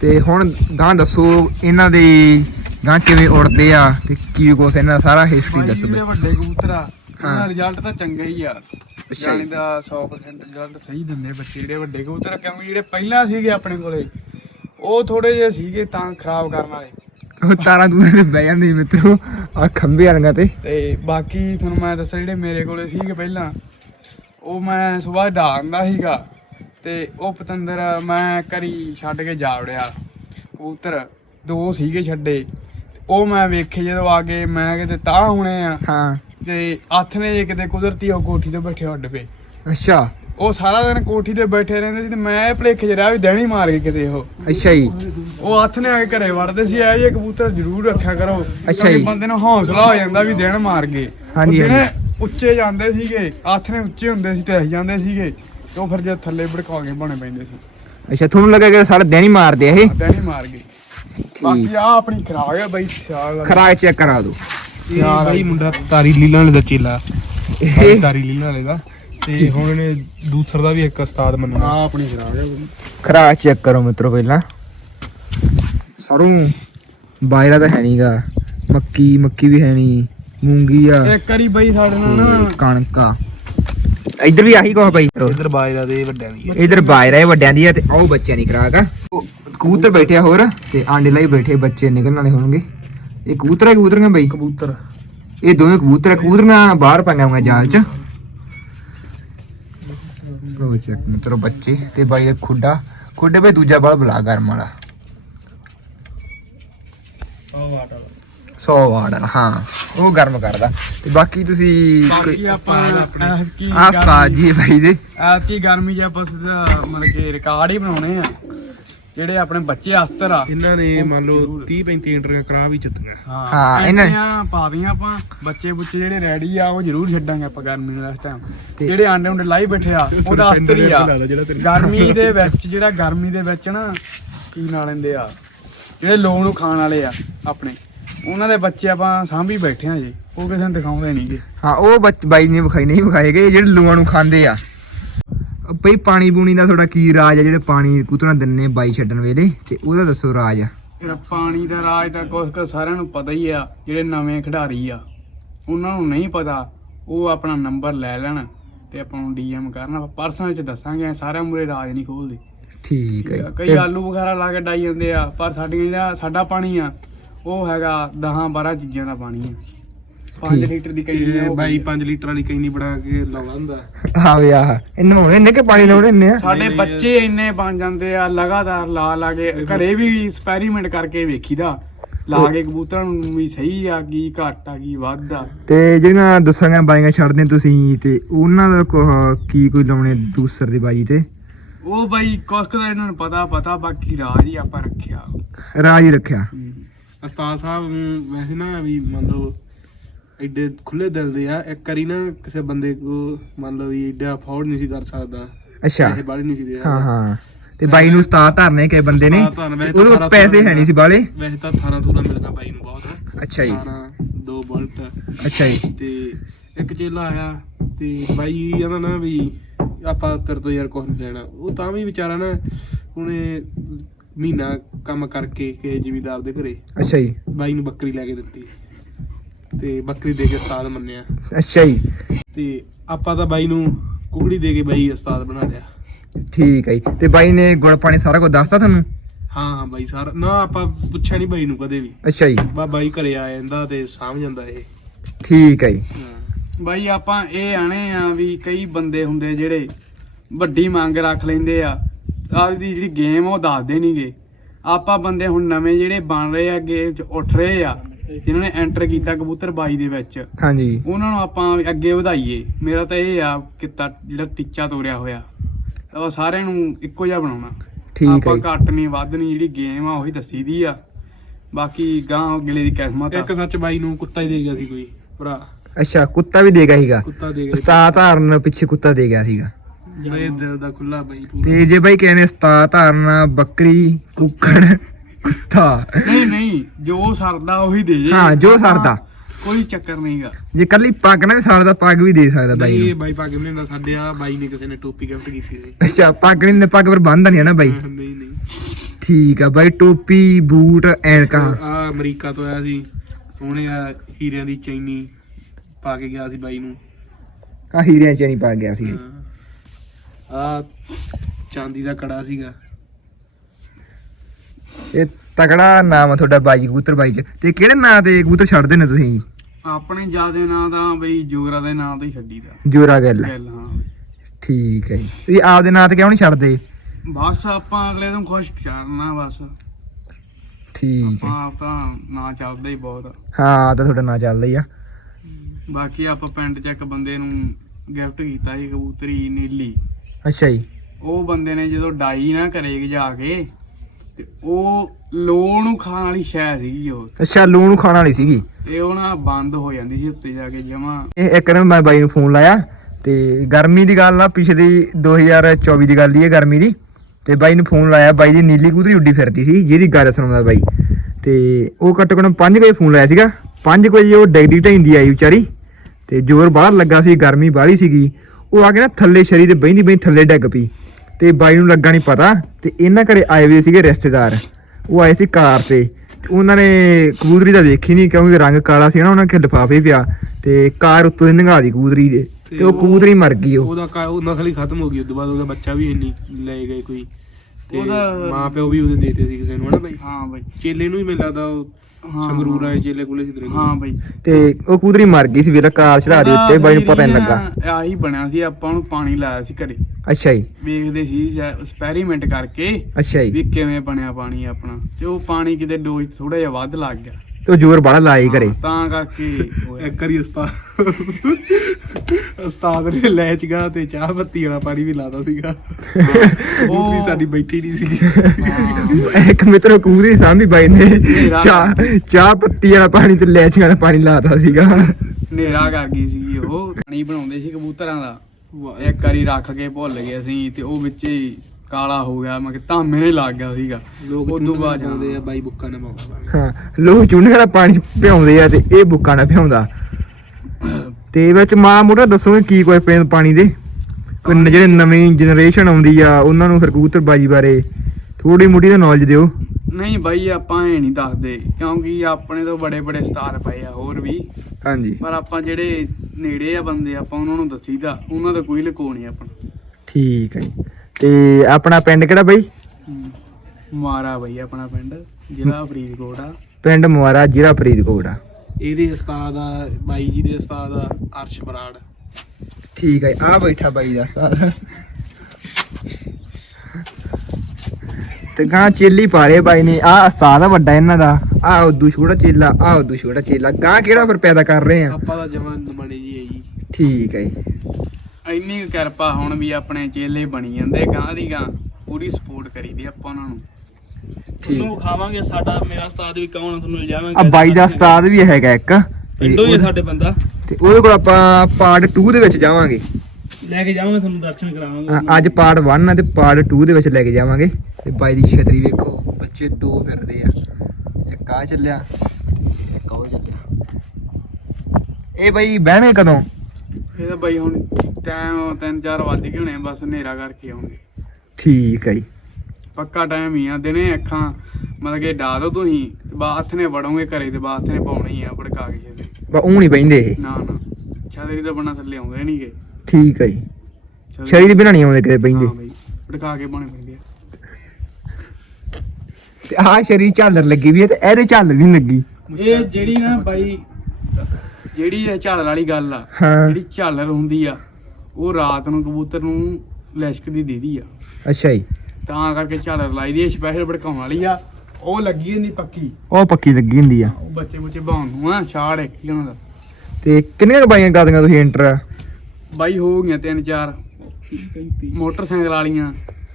ਤੇ ਹੁਣ ਗਾਂ ਦੱਸੋ ਇਹਨਾਂ ਦੇ ਗਾਂ ਕਿਵੇਂ ਉੜਦੇ ਆ ਤੇ ਕੀ ਕੁਛ ਇਹਨਾਂ ਦਾ ਸਾਰਾ ਹਿਸਟਰੀ ਬਾਈ ਦੱਸੋ ਜਿਹੜੇ ਬਈ। ਵੱਡੇ ਕਬੂਤਰ ਆ ਹਾਂ। ਰਿਜ਼ਲਟ ਤਾਂ ਚੰਗਾ ਹੀ ਆ। ਜਾਣੀ। ਦਾ 100% ਰਿਜ਼ਲਟ ਸਹੀ ਦਿੰਦੇ ਬੱਚੇ ਜਿਹੜੇ ਵੱਡੇ ਕਬੂਤਰ ਕਿਉਂਕਿ ਜਿਹੜੇ ਪਹਿਲਾਂ ਸੀਗੇ ਆਪਣੇ ਕੋਲੇ ਉਹ ਥੋੜੇ ਜਿਹੇ ਸੀਗੇ ਤਾਂ ਖਰਾਬ ਕਰਨ ਵਾਲੇ। ਉਹ ਤਾਰਾਂ ਦੂਰਾਂ ਤੇ ਬਹਿ ਜਾਂਦੇ ਸੀ ਮਿੱਤਰੋ ਆ ਖੰਭੇ ਵਾਲੀਆਂ ਤੇ। ਤੇ ਬਾਕੀ ਤੁਹਾਨੂੰ ਮੈਂ ਦੱਸਾਂ ਜਿਹੜੇ ਮੇਰੇ ਕੋਲੇ ਸੀਗੇ ਪਹਿਲਾਂ ਉਹ ਮੈਂ ਸਵੇਰ ਡਾਂਦਾ ਸੀਗਾ ਤੇ ਉਹ ਪਤੰਦਰ ਮੈਂ ਕਰੀ ਛੱਡ ਕੇ ਜਾ ਵੜਿਆ। ਕਬੂਤਰ ਦੋ ਸੀਗੇ ਛੱਡੇ ਉਹ ਮੈਂ ਵੇਖੇ ਜਦੋਂ ਆ ਕੇ ਮੈਂ ਕਿਤੇ ਤਾਂ ਹੁਣੇ ਆ। ਹਾਂ। ਤੇ ਹੱਥ ਨੇ ਜੇ ਕਿਤੇ ਕੁਦਰਤੀ ਉਹ ਕੋਠੀ ਤੇ ਬੈਠੇ ਉੱਡ ਪਏ। ਅੱਛਾ। ਉਹ ਸਾਰਾ ਦਿਨ ਕੋਠੀ ਤੇ ਬੈਠੇ ਰਹਿੰਦੇ ਸੀ ਤੇ ਮੈਂ ਭਲੇਖੇ 'ਚ ਰਿਹਾ ਵੀ ਦੇਣੀ ਮਾਰ ਕੇ ਕਿਤੇ ਉਹ। ਅੱਛਾ ਜੀ। ਉਹ ਹੱਥ ਨੇ ਆ ਕੇ ਘਰੇ ਵੜਦੇ ਸੀ ਇਹ ਜੇ ਕਬੂਤਰ ਜ਼ਰੂਰ ਰੱਖਿਆ ਕਰੋ। ਅੱਛਾ ਜੀ। ਬੰਦੇ ਨੂੰ ਹੌਸਲਾ ਹੋ ਜਾਂਦਾ ਵੀ ਦਿਨ ਮਾਰ ਗਏ ਹਾਂਜੀ, ਦਿਨੇ ਹਾਂਜੀ। ਉੱਚੇ ਜਾਂਦੇ ਸੀਗੇ ਹੱਥ ਨੇ ਉੱਚੇ ਹੁੰਦੇ ਸੀ ਤੇ ਅਸੀਂ ਜਾਂਦੇ ਸੀਗੇ ਤੇ ਉਹ ਫਿਰ ਜੇ ਥੱਲੇ ਭੜਕਾ ਕੇ ਬਣੇ ਪੈਂਦੇ ਸੀ। ਅੱਛਾ ਤੁਹਾਨੂੰ ਲੱਗਾ ਕਿ ਦਿਨ ਹੀ ਮਾਰਦੇ ਆ ਇਹ? ਹੀ ਮਾਰ ਗਏ। ਬਾਕੀ ਆ ਆਪਣੀ ਖਰਾਕ ਹੈ ਬਈ ਸਿਆਲ। ਖਰਾਕ ਚੈੱਕ ਕਰਾ ਦਿਓ। ਇਹ ਬਾਈ ਮੁੰਡਾ ਤਾਰੀ ਲੀਲਾ ਵਾਲੇ ਦਾ ਚੇਲਾ। ਇਹ ਤਾਰੀ ਲੀਲਾ ਵਾਲੇ ਦਾ। ਤੇ ਹੁਣ ਇਹਨੇ ਦੂਸਰ ਦਾ ਵੀ ਇੱਕ ਉਸਤਾਦ ਮੰਨਣਾ। ਆ ਆਪਣੀ ਖਰਾਕ ਹੈ ਬਈ ਖਰਾਕ ਚੈੱਕ ਕਰੋ ਮਿੱਤਰੋ ਪਹਿਲਾਂ। ਸਰੋਂ। ਬਾਇਰਾ ਤਾਂ ਹੈ ਨਹੀਂਗਾ ਮੱਕੀ ਮੱਕੀ ਵੀ ਹੈ ਨਹੀਂ ਮੂੰਗੀ ਆ। ਇੱਕ ਵਾਰੀ ਬਈ ਸਾਡੇ ਨਾਲ ਨਾ। ਕਣਕਾ ਇੱਧਰ ਵੀ ਆਹੀ ਕੁਛ ਬਾਈ। ਇਧਰ ਬਾਜਰਾ ਦੇ ਵੱਡਿਆਂ ਦੀ ਇਧਰ ਬਾਇਰਾ ਇਹ ਵੱਡਿਆਂ ਦੀ ਆ ਤੇ ਆਹ ਬੱਚਿਆਂ ਦੀ ਖਰਾਕ ਆ। ਕਬੂਤਰ ਬੈਠੇ ਆ ਹੋਰ ਤੇ ਆਂਡੇ ਲਈ ਬੈਠੇ ਬੱਚੇ ਨਿਕਲਣ ਵਾਲੇ ਹੋਣਗੇ। ਇਹ ਕਬੂਤਰ ਹੈ ਕਬੂਤਰੀਆਂ ਬਈ? ਕਬੂਤਰ। ਇਹ ਦੋਵੇਂ ਕਬੂਤਰ ਆ ਕਬੂਤਰੀਆਂ ਬਾਹਰ ਪਾਈਆਂ ਹੋਈਆਂ ਜਾਲ 'ਚ। ਲੋ ਚੈੱਕ ਮਿੱਤਰੋ ਬੱਚੇ ਤੇ ਬਾਈ ਦਾ ਖੁੱਡਾ। ਖੁੱਡੇ ਬਈ ਦੂਜਾ ਬਾਲ ਬੁਲਾ ਗਰਮ ਵਾਲਾ। 100 ਵਾਟ ਵਾਲਾ, ਹਾਂ ਉਹ ਗਰਮ ਕਰਦਾ। ਤੇ ਬਾਕੀ ਤੁਸੀਂ ਬਾਕੀ ਆਪਾਂ ਐਤਕੀ ਆ ਉਸਤਾਦ ਜੀ ਬਾਈ ਦੇ। ਐਤਕੀ ਗਰਮੀ 'ਚ ਆਪਾਂ ਸਿੱਧਾ ਮਤਲਬ ਕਿ ਰਿਕਾਰਡ ਹੀ ਬਣਾਉਣੇ ਆ। ਜਿਹੜੇ ਆਪਣੇ ਬੱਚੇ ਅਸਤਰ ਆ ਇਹਨਾਂ ਨੇ ਮੰਨ ਲਓ 30 35 ਇੰਟਰੀਆਂ ਕਰਾ ਵੀ ਚੁੱਕੀਆਂ ਹਾਂ, ਇਹਨਾਂ- ਇਹਨਾਂ ਪਾ ਦੀਆਂ ਆਪਾਂ ਬੱਚੇ ਬੁੱਚੇ ਜਿਹੜੇ ਰੈਡੀ ਆ ਉਹ ਜ਼ਰੂਰ ਛੱਡਾਂਗੇ ਆਪਾਂ ਗਰਮੀ ਨੂੰ ਇਸ ਟਾਈਮ ਜਿਹੜੇ ਆਂਡੇ ਉਂਡੇ ਲਾਈ ਬੈਠੇ ਆ ਉਹਦਾ ਅਸਤਰ ਹੀ ਆ। ਗਰਮੀ ਦੇ ਵਿੱਚ ਜਿਹੜਾ ਗਰਮੀ ਦੇ ਵਿੱਚ ਨਾ ਕੀ ਨਾਂ ਲੈਂਦੇ ਆ ਜਿਹੜੇ ਲੋਕ ਨੂੰ ਖਾਣ ਵਾਲੇ ਆ ਆਪਣੇ ਉਹਨਾਂ ਦੇ ਬੱਚੇ ਆਪਾਂ ਸਾਂਭੀ ਬੈਠੇ ਆ ਜੀ ਉਹ ਕਿਸੇ ਨੂੰ ਦਿਖਾਉਂਦੇ ਨਹੀਂਗੇ ਹਾਂ ਉਹ ਬੱਚ- ਬਾਈ ਨੇ ਵਿਖਾਈ ਨਹੀਂ ਵਿਖਾਏ ਗਏ ਜਿਹੜੇ ਲੂਆਂ ਨੂੰ ਖਾਂਦੇ ਆ। ਬਈ ਪਾਣੀ ਬੂਣੀ ਦਾ ਤੁਹਾਡਾ ਕੀ ਰਾਜ ਆ? ਜਿਹੜੇ ਪਾਣੀ ਕੁਤਰਾ ਦਿੰਨੇ ਬਾਈ ਛੱਡਣ ਵੇਲੇ ਤੇ ਉਹਦਾ ਦੱਸੋ ਰਾਜ ਯਾਰ ਪਾਣੀ ਦਾ ਰਾਜ ਤਾਂ ਕੁਛ ਕੁ ਸਾਰਿਆਂ ਨੂੰ ਪਤਾ ਹੀ ਆ ਜਿਹੜੇ ਨਵੇਂ ਖਿਡਾਰੀ ਆ। ਉਹਨਾਂ ਨੂੰ ਨਹੀਂ ਪਤਾ ਉਹ ਆਪਣਾ ਨੰਬਰ ਲੈ ਲੈਣ ਤੇ ਆਪਾਂ ਨੂੰ ਡੀਐਮ ਕਰਨ। ਆਪਾਂ ਪਰਸਨਲ ਚ ਦੱਸਾਂਗੇ ਸਾਰਿਆਂ ਮੂਰੇ ਰਾਜ ਨਹੀਂ ਖੋਲਦੇ। ਠੀਕ ਹੈ। ਕਈ ਆਲੂ ਵਗੈਰਾ ਲਾ ਕੇ ਡਾਈ ਜਾਂਦੇ ਆ ਪਰ ਸਾਡੀਆਂ ਜਿਹੜਾ ਸਾਡਾ ਪਾਣੀ ਆ ਉਹ ਹੈਗਾ 10 12 ਚੀਜ਼ਾਂ ਦਾ ਪਾਣੀ ਆ। 5 ਠੀਕ। ਲੀਟਰ ਦੀ ਕਈ ਆ ਉਹ ਬਾਈ ਪਈ ਆ। 5 ਲੀਟਰ ਵਾਲੀ ਕਈ ਨਹੀਂ ਬਣਾ ਕੇ ਲਾਉਣਾ ਹੁੰਦਾ। ਆ ਵੀ ਆਹ ਇਹਨੂੰ ਹੁਣ ਇਹਨੇ ਕਿ ਪਾਣੀ ਲਾਉਣੇ ਇੰਨੇ ਆ? ਸਾਡੇ ਬੱਚੇ ਇੰਨੇ ਬਣ ਜਾਂਦੇ ਆ ਲਗਾਤਾਰ ਲਾ ਲਾ ਕੇ ਘਰੇ ਵੀ ਐਕਸਪੈਰੀਮੈਂਟ ਕਰਕੇ ਵੇਖੀਦਾ। ਲਾ ਕੇ ਕਬੂਤਰਾਂ ਨੂੰ ਵੀ ਸਹੀ ਆ ਕੀ ਘੱਟ ਆ ਕੀ ਵੱਧ ਆ। ਤੇ ਜਿਹੜੀਆਂ ਦੂਸਰੀਆਂ ਬਾਈਆਂ ਛੱਡਦੇ ਤੁਸੀਂ ਤੇ ਉਹਨਾਂ ਦਾ ਕੋ- ਕੀ ਕੋਈ ਲਾਉਣੇ ਦੂਸਰ ਦੀ ਬਾਈ ਤੇ? ਉਹ ਬਾਈ ਕੁਛ ਕੁ ਦਾ ਇਹਨਾਂ ਨੂੰ ਪਤਾ ਪਤਾ ਬਾਕੀ ਰਾਜ ਹੀ ਆਪਾਂ ਰੱਖਿਆ। ਰਾਜ ਹੀ ਰੱਖਿਆ। ਉਸਤਾਦ ਸਾਹਿਬ ਨੂੰ ਵੈਸੇ ਨਾ ਵੀ ਮੰਨ ਲਓ ਐਡੇ ਖੁੱਲੇ ਦਿਲ ਦੇ ਆ। ਇੱਕ ਵਾਰੀ ਨਾ ਕਿਸੇ ਬੰਦੇ ਕੋ ਮੰਨ ਲਓ ਵੀ ਐਡਾ ਅਫੋਰਡ ਨਹੀਂ ਸੀ ਕਰ ਸਕਦਾ। ਅੱਛਾ। ਪੈਸੇ ਬਾਲੇ ਨਹੀਂ ਸੀ ਦੇ ਹਾਂ ਹਾਂ। ਤੇ ਬਾਈ ਨੂੰ ਉਸਤਾਦ ਧਰਨੇ ਕਿਸੇ ਬੰਦੇ ਨੇ। ਉਹਦੇ ਪੈਸੇ ਹੈ ਨਹੀਂ ਸੀ ਬਾਲੇ ਵੈਸੇ ਤਾਂ 18 ਤੂਰਾਂ ਮਿਲਦਾ ਬਾਈ ਨੂੰ ਬਹੁਤ। ਅੱਛਾ ਜੀ। 18 ਦੋ ਬੁਲਟ। ਅੱਛਾ ਜੀ। ਤੇ ਇੱਕ ਚੇਲਾ ਆਇਆ ਤੇ ਬਾਈ ਕਹਿੰਦਾ ਨਾ ਵੀ ਆਪਾਂ ਤੇਰੇ ਤੋਂ ਯਾਰ ਕੁਝ ਨਹੀਂ ਲੈਣਾ। ਉਹ ਤਾਂ ਵੀ ਵਿਚਾਰਾ ਨਾ ਉਹਨੇ ਮਹੀਨਾ ਕੰਮ ਕਰਕੇ ਕਿਸੇ ਜ਼ਿਮੀਦਾਰ ਦੇ ਘਰੇ। ਅੱਛਾ ਜੀ। ਬਾਈ ਨੂੰ ਬੱਕਰੀ ਲੈ ਕੇ ਦਿੱਤੀ। ਤੇ ਬੱਕਰੀ ਦੇ ਕੇ ਉਸਤਾਦ ਮੰਨਿਆ। ਅੱਛਾ ਜੀ। ਤੇ ਆਪਾਂ ਤਾਂ ਬਾਈ ਨੂੰ ਕੁਕੜੀ ਦੇ ਕੇ ਬਾਈ ਉਸਤਾਦ ਬਣਾ ਲਿਆ। ਠੀਕ ਹੈ ਜੀ। ਤੇ ਬਾਈ ਨੇ ਗੁੜ ਪਾਣੀ ਸਾਰਾ ਕੁਝ ਦੱਸਤਾ ਤੁਹਾਨੂੰ? ਹਾਂ ਹਾਂ ਬਾਈ ਸਾਰਾ ਨਾ ਆਪਾਂ ਪੁੱਛਿਆ ਨਹੀਂ ਬਾਈ ਨੂੰ ਕਦੇ ਵੀ। ਅੱਛਾ ਜੀ। ਬਾ ਬਾਈ ਘਰੇ ਆ ਜਾਂਦਾ ਤੇ ਸਾਂਭ ਜਾਂਦਾ ਇਹ। ਠੀਕ ਹੈ ਜੀ। ਬਾਈ ਆਪਾਂ ਇਹ ਆਣੇ ਆ ਵੀ ਕਈ ਬੰਦੇ ਹੁੰਦੇ ਜਿਹੜੇ ਵੱਡੀ ਮੰਗ ਰੱਖ ਲੈਂਦੇ ਆ। ਅੱਜ ਦੀ ਜਿਹੜੀ ਗੇਮ ਉਹ ਦੱਸਦੇ ਨਹੀਂਗੇ ਆਪਾਂ ਬੰਦੇ ਹੁਣ ਨਵੇਂ ਜਿਹੜੇ ਬਣ ਰਹੇ ਆ ਗੇਮ 'ਚ ਉੱਠ ਰਹੇ ਆ। ਜਿਨ੍ਹਾਂ ਨੇ ਐਂਟਰ ਕੀਤਾ ਕਬੂਤਰ ਬਾਈ ਦੇ ਵਿੱਚ। ਹਾਂਜੀ। ਉਹਨਾਂ ਨੂੰ ਆਪਾਂ ਅੱਗੇ ਵਧਾਈਏ। ਮੇਰਾ ਤਾਂ ਇਹ ਆ ਕਿਤਾ ਜਿਹੜਾ ਟੀਚਾ ਤੋਰਿਆ ਹੋਇਆ ਉਹ ਸਾਰਿਆਂ ਨੂੰ ਇੱਕੋ ਜਿਹਾ ਬਣਾਉਣਾ। ਠੀਕ ਹੈ ਆਪਾਂ ਘੱਟ ਨਹੀਂ ਵੱਧ ਨਹੀਂ ਜਿਹੜੀ ਗੇਮ ਆ ਉਹੀ ਦੱਸੀ ਦੀ ਆ। ਬਾਕੀ ਗਾਂ ਅਗਲੇ ਦੀ ਕਿਸਮਤ ਆ। ਇੱਕ ਸੱਚ ਬਾਈ ਨੂੰ ਕੁੱਤਾ ਹੀ ਦੇ ਗਿਆ ਸੀ ਕੋਈ ਭਰਾ। ਅੱਛਾ ਕੁੱਤਾ ਵੀ ਦੇ ਗਿਆ ਸੀਗਾ? ਕੁੱਤਾ ਦੇ ਗਿਆ ਉਸਤਾਦ ਧਾਰਨ ਪਿੱਛੇ ਕੁੱਤਾ ਦੇ ਗਿਆ ਸੀਗਾ। ਬਈ ਦਿਲ ਦਾ ਖੁੱਲਾ ਬਾਈ ਪੂਰਾ। ਤੇ ਜੇ ਬਾਈ ਕਹਿੰਦੇ ਉਸਤਾਦ ਧਾਰਨ ਬੱਕਰੀ ਕੁੱਕੜ ਕੁੱਤਾ। ਨਹੀਂ ਨਹੀਂ ਜੋ ਸਰਦਾ ਉਹੀ ਦੇ ਜੇ। ਹਾਂ, ਜੋ ਸਰਦਾ। ਕੋਈ ਚੱਕਰ ਨਹੀਂਗਾ ਜੇ ਕੱਲੀ ਪੱਗ ਨਾ ਵੀ ਸਾਲ ਦਾ ਪੱਗ ਵੀ ਦੇ ਸਕਦਾ ਬਾਈ ਨਹੀਂ ਬਾਈ ਪਾ ਕੇ ਨਹੀਂ ਦਿੰਦਾ। ਸਾਡੇ ਆ ਬਾਈ ਨੇ ਕਿਸੇ ਨੇ ਟੋਪੀ ਗਿਫਟ ਕੀਤੀ ਸੀ। ਅੱਛਾ ਪੱਗ ਨਹੀਂ ਪੱਗ ਪਰ ਬੰਨਦਾ ਨਹੀਂ ਹੈ ਨਾ ਬਾਈ? ਨਹੀਂ ਨਹੀਂ। ਠੀਕ ਆ ਬਾਈ ਟੋਪੀ ਬੂਟ ਐਨਕਾਂ। ਆ ਅਮਰੀਕਾ ਤੋਂ ਆਇਆ ਸੀ। ਉਹਨੇ ਆ ਹੀਰਿਆਂ ਦੀ ਚੈਨੀ ਪਾ ਕੇ ਗਿਆ ਸੀ ਬਾਈ ਨੂੰ। ਆ ਹੀਰਿਆਂ ਚ ਨਹੀਂ ਪਾ ਗਿਆ ਸੀ। ਆ ਚਾਂਦੀ ਦਾ ਕੜਾ ਸੀਗਾ। ਇਹ ਤਕੜਾ ਨਾਮ ਆ ਤੁਹਾਡਾ ਬਾਈ ਕਬੂਤਰ ਬਾਈ ਚ। ਤੇ ਕਿਹੜੇ ਨਾਂ ਤੇ ਕਬੂਤਰ ਛੱਡਦੇ ਨੇ ਤੁਸੀਂ? ਆਪਣੇ ਜਿਆਦੇ ਨਾਂ ਤਾਂ ਬਈ ਜੋਰਾ ਦੇ ਨਾਂ ਤੋਂ ਹੀ ਛੱਡੀਦਾ। ਜੋਰਾ ਗੱਲ। ਗੱਲ ਹਾਂ। ਠੀਕ ਹੈ ਜੀ। ਤੁਸੀਂ ਆਪਦੇ ਨਾਂ ਤੇ ਕਿਉਂ ਨਹੀਂ ਛੱਡਦੇ? ਬਸ ਆਪਾਂ ਅਗਲੇ ਨੂੰ ਖੁਸ਼ ਕਰਨਾ ਬਸ। ਠੀਕ ਹੈ। ਆਪਾਂ ਆਪ ਤਾਂ ਨਾਂ ਚੱਲਦਾ ਹੀ ਬਹੁਤ। ਆ। ਹਾਂ ਤਾਂ ਤੁਹਾਡਾ ਨਾਂ ਚੱਲਦਾ ਹੀ ਆ। ਬਾਕੀ ਆਪਾਂ ਪਿੰਡ 'ਚ ਇੱਕ ਬੰਦੇ ਨੂੰ ਗਿਫਟ ਕੀਤਾ ਸੀ ਕਬੂਤਰੀ ਨੀਲੀ। ਅੱਛਾ ਜੀ। ਉਹ ਬੰਦੇ ਨੇ ਜਦੋਂ ਡਾਈ ਨਾ ਕਰੇ ਜਾ ਕੇ ਤੇ ਉਹ ਲੋ ਨੂੰ ਖਾਣ ਵਾਲੀ ਸ਼ੈ ਸੀਗੀ ਉਹ। ਅੱਛਾ ਲੂਣ ਨੂੰ ਖਾਣ ਵਾਲੀ ਸੀਗੀ? ਤੇ ਉਹ ਨਾ ਬੰਦ ਹੋ ਜਾਂਦੀ ਸੀ ਉੱਤੇ ਜਾ ਕੇ ਜਮਾ। ਇਹ ਇੱਕ ਦਿਨ ਮੈਂ ਬਾਈ ਨੂੰ ਫੋਨ ਲਾਇਆ ਤੇ ਗਰਮੀ ਦੀ ਗੱਲ ਨਾ ਪਿਛਲੀ 2024 ਦੀ ਗੱਲ ਹੀ ਹੈ ਗਰਮੀ ਦੀ। ਤੇ ਬਾਈ ਨੂੰ ਫੋਨ ਲਾਇਆ ਬਾਈ ਦੀ ਨੀਲੀ ਕੂਤਰੀ ਉੱਡੀ ਫਿਰਦੀ ਸੀ ਜਿਹਦੀ ਗੱਲ ਸੁਣਦਾ ਬਾਈ। ਤੇ ਉਹ ਘੱਟੋ ਘੱਟ 5 ਵਜੇ ਫੋਨ ਲਾਇਆ ਸੀਗਾ। 5 ਵਜੇ ਉਹ ਡਿੱਗਦੀ ਢੈਂਦੀ ਆਈ ਵਿਚਾਰੀ ਤੇ ਜ਼ੋਰ ਬਾਹਰ ਲੱਗਾ ਸੀ ਗਰਮੀ ਬਾਹਲੀ ਸੀਗੀ। ਉਹ ਆ ਕੇ ਨਾ ਥੱਲੇ ਸ਼ਰੀ ਤੇ ਬਹਿੰਦੀ ਬਹਿੰਦੀ ਥੱਲੇ ਡਿੱਗ ਪਈ। ਤੇ ਬਾਈ ਨੂੰ ਲੱਗਾ ਨਹੀਂ ਪਤਾ ਤੇ ਇਹਨਾਂ ਘਰੇ ਆਏ ਹੋਏ ਸੀਗੇ ਰਿਸ਼ਤੇਦਾਰ। ਉਹ ਆਏ ਸੀ ਕਾਰ ਤੇ। ਉਹਨਾਂ ਨੇ ਕਬੂਤਰੀ ਤਾਂ ਵੇਖੀ ਨਹੀਂ ਕਿਉਂਕਿ ਰੰਗ ਕਾਲਾ ਸੀ ਨਾ ਉਹਨਾਂ ਕੇ ਲਿਫਾਫੇ ਪਿਆ ਤੇ ਕਾਰ ਉੱਤੋਂ ਦੀ ਨੰਗਾ ਦੀ ਕਬੂਤਰੀ ਦੇ। ਤੇ ਉਹ ਕਬੂਤਰੀ ਮਰ ਗਈ ਉਹ। ਉਹਦਾ ਕਾ- ਉਹ ਨਸਲ ਹੀ ਖਤਮ ਹੋ ਗਈ ਉਸ ਤੋਂ ਬਾਅਦ ਉਹਦਾ ਬੱਚਾ ਵੀ ਇੰਨੀ ਲੈ ਗਏ ਕੋਈ। ਤੇ ਉਹਦਾ- ਮਾਂ ਪਿਓ ਵੀ ਉਹਦੇ ਦੇਤੇ ਸੀ ਕਿਸੇ ਨੂੰ ਹਨਾ ਬਾਈ? ਹਾਂ ਬਈ। ਚੇਲੇ ਨੂੰ ਹੀ ਮੈਨੂੰ ਲੱਗਦਾ ਉਹ ਹਾਂ। ਸੰਗਰੂਰ ਆਏ ਚੇਲੇ ਕੋਲੇ ਸੀ ਤੇਰੇ ਕੋਲ। ਹਾਂ ਬਈ। ਤੇ ਉਹ ਕਬੂਤਰੀ ਮਰ ਗਈ ਸੀ ਵੇਲਾ ਕਾਰ ਚੜਾ ਦੇ ਉੱਤੇ ਬਾਈ ਨੂੰ ਪਤਾ ਨਹੀਂ ਲੱਗਾ। ਆਹੀ ਬਣਿਆ ਸੀ ਆਪਾਂ ਨੂੰ ਪਾਣੀ ਲਾਇਆ ਸੀ ਘਰੇ। ਅੱਛਾ ਜੀ। ਵੇਖਦੇ ਸੀ ਐਕਸਪੈਰੀਮੈਂਟ ਕਰਕੇ ਅੱਛਾ ਜੀ। ਵੀ ਕਿਵੇਂ ਬਣਿਆ ਪਾਣੀ ਆਪਣਾ। ਤੇ ਉਹ ਪਾਣੀ ਕਿਤੇ ਡੋਜ਼ ਥੋੜਾ ਜਿਹਾ ਵੱਧ ਲੱਗ ਗਿਆ। ਤੇ ਉਹ ਜ਼ੋਰ ਬੜਾ ਲਾਈ ਘਰੇ ਤਾਂ ਕਰਕੇ ਹੋਇਆ। ਇੱਕ ਵਾਰੀ ਉਸਤਾਦ ਉਸਤਾਦ ਨੇ ਲੈਚਗਾ ਤੇ ਚਾਹ ਪੱਤੀ ਵਾਲਾ ਪਾਣੀ ਵੀ ਲਾਦਾ ਸੀਗਾ। ਉਹ ਵੀ ਸਾਡੀ ਬੈਠੀ ਨਹੀਂ ਸੀਗੀ। ਹਾਂ। ਇੱਕ ਮਿੱਤਰ ਕਬੂਤਰੀ ਸਾਂਭੀ ਬਾਈ ਨੇ। ਚਾਹ ਚਾਹ ਪੱਤੀ ਵਾਲਾ ਪਾਣੀ ਤੇ ਲੈਚੀਆਂ ਵਾਲਾ ਪਾਣੀ ਲਾਤਾ ਸੀਗਾ। ਹਨੇਰਾ ਕਰ ਗਈ ਸੀ ਉਹ। ਪਾਣੀ ਬਣਾਉਂਦੇ ਸੀ ਕਬੂਤਰਾਂ ਦਾ। ਇੱਕ ਵਾਰੀ ਰੱਖ ਕੇ ਭੁੱਲ ਗਏ ਅਸੀਂ ਤੇ ਉਹ ਵਿੱਚ ਹੀ ਕਾਲਾ ਹੋ ਗਿਆ ਮੈਂ ਕਿ ਤਾਂ ਮੇਰੇ ਲੱਗ ਗਿਆ ਸੀਗਾ। ਲੋਕ ਉਦੋਂ ਬਾਅਦ ਜਾਂਦੇ ਆ ਬਾਈ ਬੁੱਕਾ ਨਾ ਪਾਉਂਦਾ। ਹਾਂ ਲੋਕ ਚੂਨੇ ਵਾਲਾ ਪਾਣੀ ਪਿਆਉਂਦੇ ਆ ਤੇ ਇਹ ਬੁੱਕਾ ਨਾ ਪਿਆਉਂਦਾ। ਤੇ ਵਿੱਚ ਮਾਂ ਮੋਟਾ ਦੱਸੋਗੇ ਕੀ ਕੋਈ ਪੇ ਪਾਣੀ ਦੇ? ਕੋਈ ਨ- ਜਿਹੜੇ ਨਵੀਂ ਜਨਰੇਸ਼ਨ ਆਉਂਦੀ ਆ ਉਹਨਾਂ ਨੂੰ ਫਿਰ ਕਬੂਤਰਬਾਜੀ ਬਾਰੇ ਥੋੜੀ ਮੋਟੀ ਦਾ ਨੌਲੇਜ ਦਿਓ। ਨਹੀਂ ਬਾਈ ਆਪਾਂ ਇਹ ਨਹੀਂ ਦੱਸਦੇ ਕਿਉਂਕਿ ਆਪਣੇ ਤੋਂ ਬੜੇ ਬੜੇ ਸਟਾਰ ਪਏ ਆ ਹੋਰ ਵੀ। ਹਾਂਜੀ। ਪਰ ਆਪਾਂ ਜਿਹੜੇ ਨੇੜੇ ਆ ਬੰਦੇ ਆਪਾਂ ਉਹਨਾਂ ਨੂੰ ਦੱਸੀਦਾ ਉਹਨਾਂ ਦਾ ਕੋਈ ਲਕੋ ਨਹੀਂ ਆਪਣਾ। ਠੀਕ ਹੈ ਜੀ। ਤੇ ਆਪਣਾ ਪਿੰਡ ਕਿਹੜਾ ਬਾਈ? ਮਾਰਾ ਬਾਈ ਆਪਣਾ ਪਿੰਡ ਜ਼ਿਲ੍ਹਾ ਫਰੀਦਕੋਟ ਆ। ਪਿੰਡ ਮੁਆਰਾ ਜ਼ਿਲ੍ਹਾ ਫਰੀਦਕੋਟ ਆ। ਇਹਦੇ ਉਸਤਾਦ ਆ ਬਾਈ ਜੀ ਦੇ ਉਸਤਾਦ ਆ ਅਰਸ਼ ਬਰਾੜ। ਠੀਕ ਹੈ ਆ ਬੈਠਾ ਬਾਈ ਦਾ ਸਾਰ ਤੇ ਗਾਂ ਚੇਲੀ ਪਾਰੇ ਬਾਈ ਨੇ ਆ ਉਸਤਾਦ ਆ ਵੱਡਾ ਇਹਨਾਂ ਦਾ। ਆ ਉਦੂ ਛੋਟਾ ਚੇਲਾ ਆ ਉਦੂ ਛੋਟਾ ਚੇਲਾ। ਗਾਂ ਕਿਹੜਾ ਫਿਰ ਪੈਦਾ ਕਰ ਰਹੇ ਆ? ਆਪਾਂ ਦਾ ਜਮਾਂ ਨਮਣੇ ਜੀ ਹੈ ਜੀ। ਠੀਕ ਹੈ ਜੀ। ਇੰਨੀ ਕੁ ਕਿਰਪਾ ਹੁਣ ਵੀ ਆਪਣੇ ਚੇਲੇ ਬਣੀ ਜਾਂਦੇ ਗਾਂ ਦੀ ਗਾਂ ਪੂਰੀ ਸਪੋਰਟ ਕਰੀਦੀ ਆਪਾਂ ਉਹਨਾਂ ਨੂੰ। ਤੁਹਾਨੂੰ ਖਾਵਾਂਗੇ ਸਾਡਾ ਮੇਰਾ ਉਸਤਾਦ ਵੀ ਕੌਣ ਆ, ਤੁਹਾਨੂੰ ਆ ਲਿਜਾਵਾਂਗੇ ਬਾਈ ਦਾ ਉਸਤਾਦ ਵੀ ਹੈਗਾ ਇੱਕ। ਤੇ ਪਿੰਡੋਂ ਹੀ ਆ ਸਾਡੇ ਬੰਦਾ। ਤੇ ਉਹਦੇ ਕੋਲ ਆਪਾਂ ਪਾਰਟ 2 ਦੇ ਵਿੱਚ ਜਾਵਾਂਗੇ। ਲੈ ਕੇ ਜਾਵਾਂਗੇ ਤੁਹਾਨੂੰ ਦਰਸ਼ਨ ਕਰਾਵਾਂਗੇ। ਅੱਜ ਪਾਰਟ 1 ਆ ਤੇ ਪਾਰਟ 2 ਦੇ ਵਿੱਚ ਲੈ ਕੇ ਜਾਵਾਂਗੇ। ਤੇ ਬਾਈ ਦੀ ਛਤਰੀ ਵੇਖੋ ਬੱਚੇ ਦੋ ਫਿਰਦੇ ਆ। ਇੱਕ ਆ ਚੱਲਿਆ। ਇੱਕ ਉਹ ਚੱਲਿਆ। ਇਹ ਬਾਈ ਬਹਿਣਗੇ ਕਦੋਂ? ਇਹ ਤਾਂ ਬਾਈ ਹੁਣ ਟਾਈਮ ਤਿੰਨ ਚਾਰ ਵੱਜ ਗਏ ਹੋਣੇ ਬਸ ਹਨੇਰਾ ਕਰਕੇ ਆਉਂਗੇ ਠੀਕ ਹੈ ਜੀ। ਪੱਕਾ ਟਾਈਮ ਹੀ ਆ ਦਿਨੇ ਅੱਖਾਂ ਮਤਲਬ ਕਿ ਡਾ ਦੋ ਤੁਸੀਂ ਤੇ ਬਾਅਦ ਨੇ ਵੜੋਗੇ ਘਰੇ ਤੇ ਬਾਅਦ ਨੇ ਪਾਉਣੇ ਹੀ ਆ ਭੜਕਾ ਕੇ ਛੇਲੇ ਬਾ ਉਹ ਨਹੀਂ ਬਹਿੰਦੇ ਇਹ। ਨਾ ਨਾ। ਛਤਰੀ ਤਾਂ ਬਣਾ ਥੱਲੇ ਆਉਂਦੇ ਨਹੀਂਗੇ ਠੀਕ ਹੈ ਜੀ। ਸ਼ਰੀਰ ਦੇ ਬਿਨਾਂ ਨਹੀਂ ਆਉਂਦੇ ਕਿਤੇ ਬਹਿੰਦੇ। ਹਾਂ ਬਾਈ ਭੜਕਾ ਕੇ ਪਾਉਣੇ ਪੈਂਦੇ ਆ। ਤੇ ਆਹ ਸ਼ਰੀਰ ਝਾਲਰ ਲੱਗੀ ਵੀ ਹੈ ਤੇ ਇਹਦੇ ਝਾਲਰ ਨਹੀਂ ਲੱਗੀ। ਇਹ ਜਿਹੜੀ ਨਾ ਬਾਈ ਜਿਹੜੀ ਇਹ ਝਾਲਰ ਵਾਲੀ ਗੱਲ ਆ ਹਾਂ। ਜਿਹੜੀ ਝਾਲਰ ਹੁੰਦੀ ਆ ਉਹ ਰਾਤ ਨੂੰ ਕਬੂਤਰ ਨੂੰ ਲਿਸ਼ਕ ਦੀ ਦੇਦੀ ਆ। ਅੱਛਾ ਜੀ। ਤਾਂ ਕਰਕੇ ਝਾਲਰ ਲਾਈ ਦੀ ਸਪੈਸ਼ਲ ਭੜਕਾਉਣ ਵਾਲੀ ਆ। ਉਹ ਲੱਗੀ ਹੁੰਦੀ ਪੱਕੀ। ਉਹ ਪੱਕੀ ਲੱਗੀ ਹੁੰਦੀ ਆ। ਉਹ ਬੱਚੇ ਬੁੱਚੇ ਬਾਉਣ ਨੂੰ ਆ ਛਾੜ ਇੱਕ ਹੀ ਉਹਨਾਂ ਦਾ। ਤੇ ਕਿੰਨੀਆਂ ਕੁ ਬਾਈਆਂ ਕਰਦੀਆਂ ਤੁਸੀਂ ਐਂਟਰ ਬਾਈ ਹੋ ਗਈਆਂ ਤਿੰਨ ਚਾਰ। ਮੋਟਰਸਾਈਕਲ ਵਾਲੀਆਂ।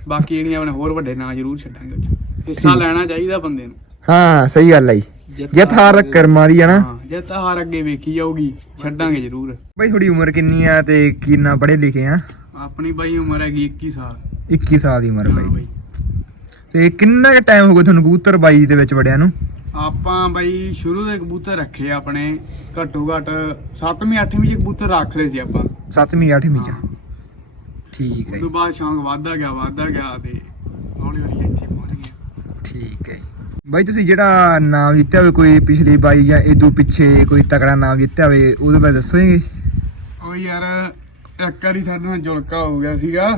ਬਾਕੀ ਜਿਹੜੀਆਂ ਆਪਣੇ ਹੋਰ ਵੱਡੇ ਨਾਂ ਜ਼ਰੂਰ ਛੱਡਾਂਗੇ ਉਹ 'ਚ। ਹਿੱਸਾ ਲੈਣਾ ਚਾਹੀਦਾ ਬੰਦੇ ਨੂੰ। ਹਾਂ ਸਹੀ ਗੱਲ ਆ ਜੀ। ਜਿੱਤ ਹਾਰ ਕਰਮਾਂ ਦੀ ਆ ਨਾ? ਹਾਂ ਹਾਰ ਅੱਗੇ ਵੇਖੀ ਜਾਊਗੀ ਛੱਡਾਂਗੇ ਜ਼ਰੂਰ। ਬਾਈ ਤੁਹਾਡੀ ਉਮਰ ਕਿੰਨੀ ਆ ਤੇ ਕਿੰਨਾ ਪੜ੍ਹੇ ਲਿਖੇ ਆ? ਆਪਣੀ ਬਾਈ ਉਮਰ ਹੈਗੀ 21 ਸਾਲ। 21 ਸਾਲ ਦੀ ਉਮਰ ਹਾਂ ਬਾਈ। ਦੀ ਬਾਈ। ਤੇ ਕਿੰਨਾ ਕੁ ਟਾਈਮ ਹੋ ਗਿਆ ਤੁਹਾਨੂੰ ਕਬੂਤਰ ਬਾਈ ਦੇ ਵਿੱਚ ਵੜਿਆ ਨੂੰ? ਆਪਾਂ ਬਾਈ ਸ਼ੁਰੂ ਦੇ ਕਬੂਤਰ ਰੱਖੇ ਆ ਆਪਣੇ ਘੱਟੋ ਘੱਟ 7ਵੀਂ 8ਵੀਂ ਚ ਕਬੂਤਰ ਰੱਖ ਲਏ ਸੀ ਆਪਾਂ। 7ਵੀਂ 8ਵੀਂ ਚ। ਹਾਂ। ਠੀਕ ਹੈ ਉਸ ਜੀ, ਤੋਂ ਬਾਅਦ ਸ਼ੌਂਕ ਵੱਧਦਾ ਗਿਆ ਵੱਧਦਾ ਗਿਆ ਤੇ ਹੌਲੀ ਹੌਲੀ ਇੱਥੇ ਪਹੁੰਚ ਗਏ ਠੀਕ ਹੈ ਜੀ। ਬਾਈ ਤੁਸੀਂ ਜਿਹੜਾ ਨਾਮ ਜਿੱਤਿਆ ਹੋਵੇ ਕੋਈ ਪਿਛਲੀ ਬਾਈ ਜਾਂ ਇਦੋਂ ਪਿੱਛੇ ਕੋਈ ਤਕੜਾ ਨਾਮ ਜਿੱਤਿਆ ਹੋਵੇ ਉਹਦੇ ਬਾਰੇ ਦੱਸੋਗੇ ਉਹ ਯਾਰ ਇੱਕ ਵਾਰੀ ਸਾਡੇ ਨਾਲ ਜੁਲਕਾ ਹੋ ਗਿਆ ਸੀਗਾ।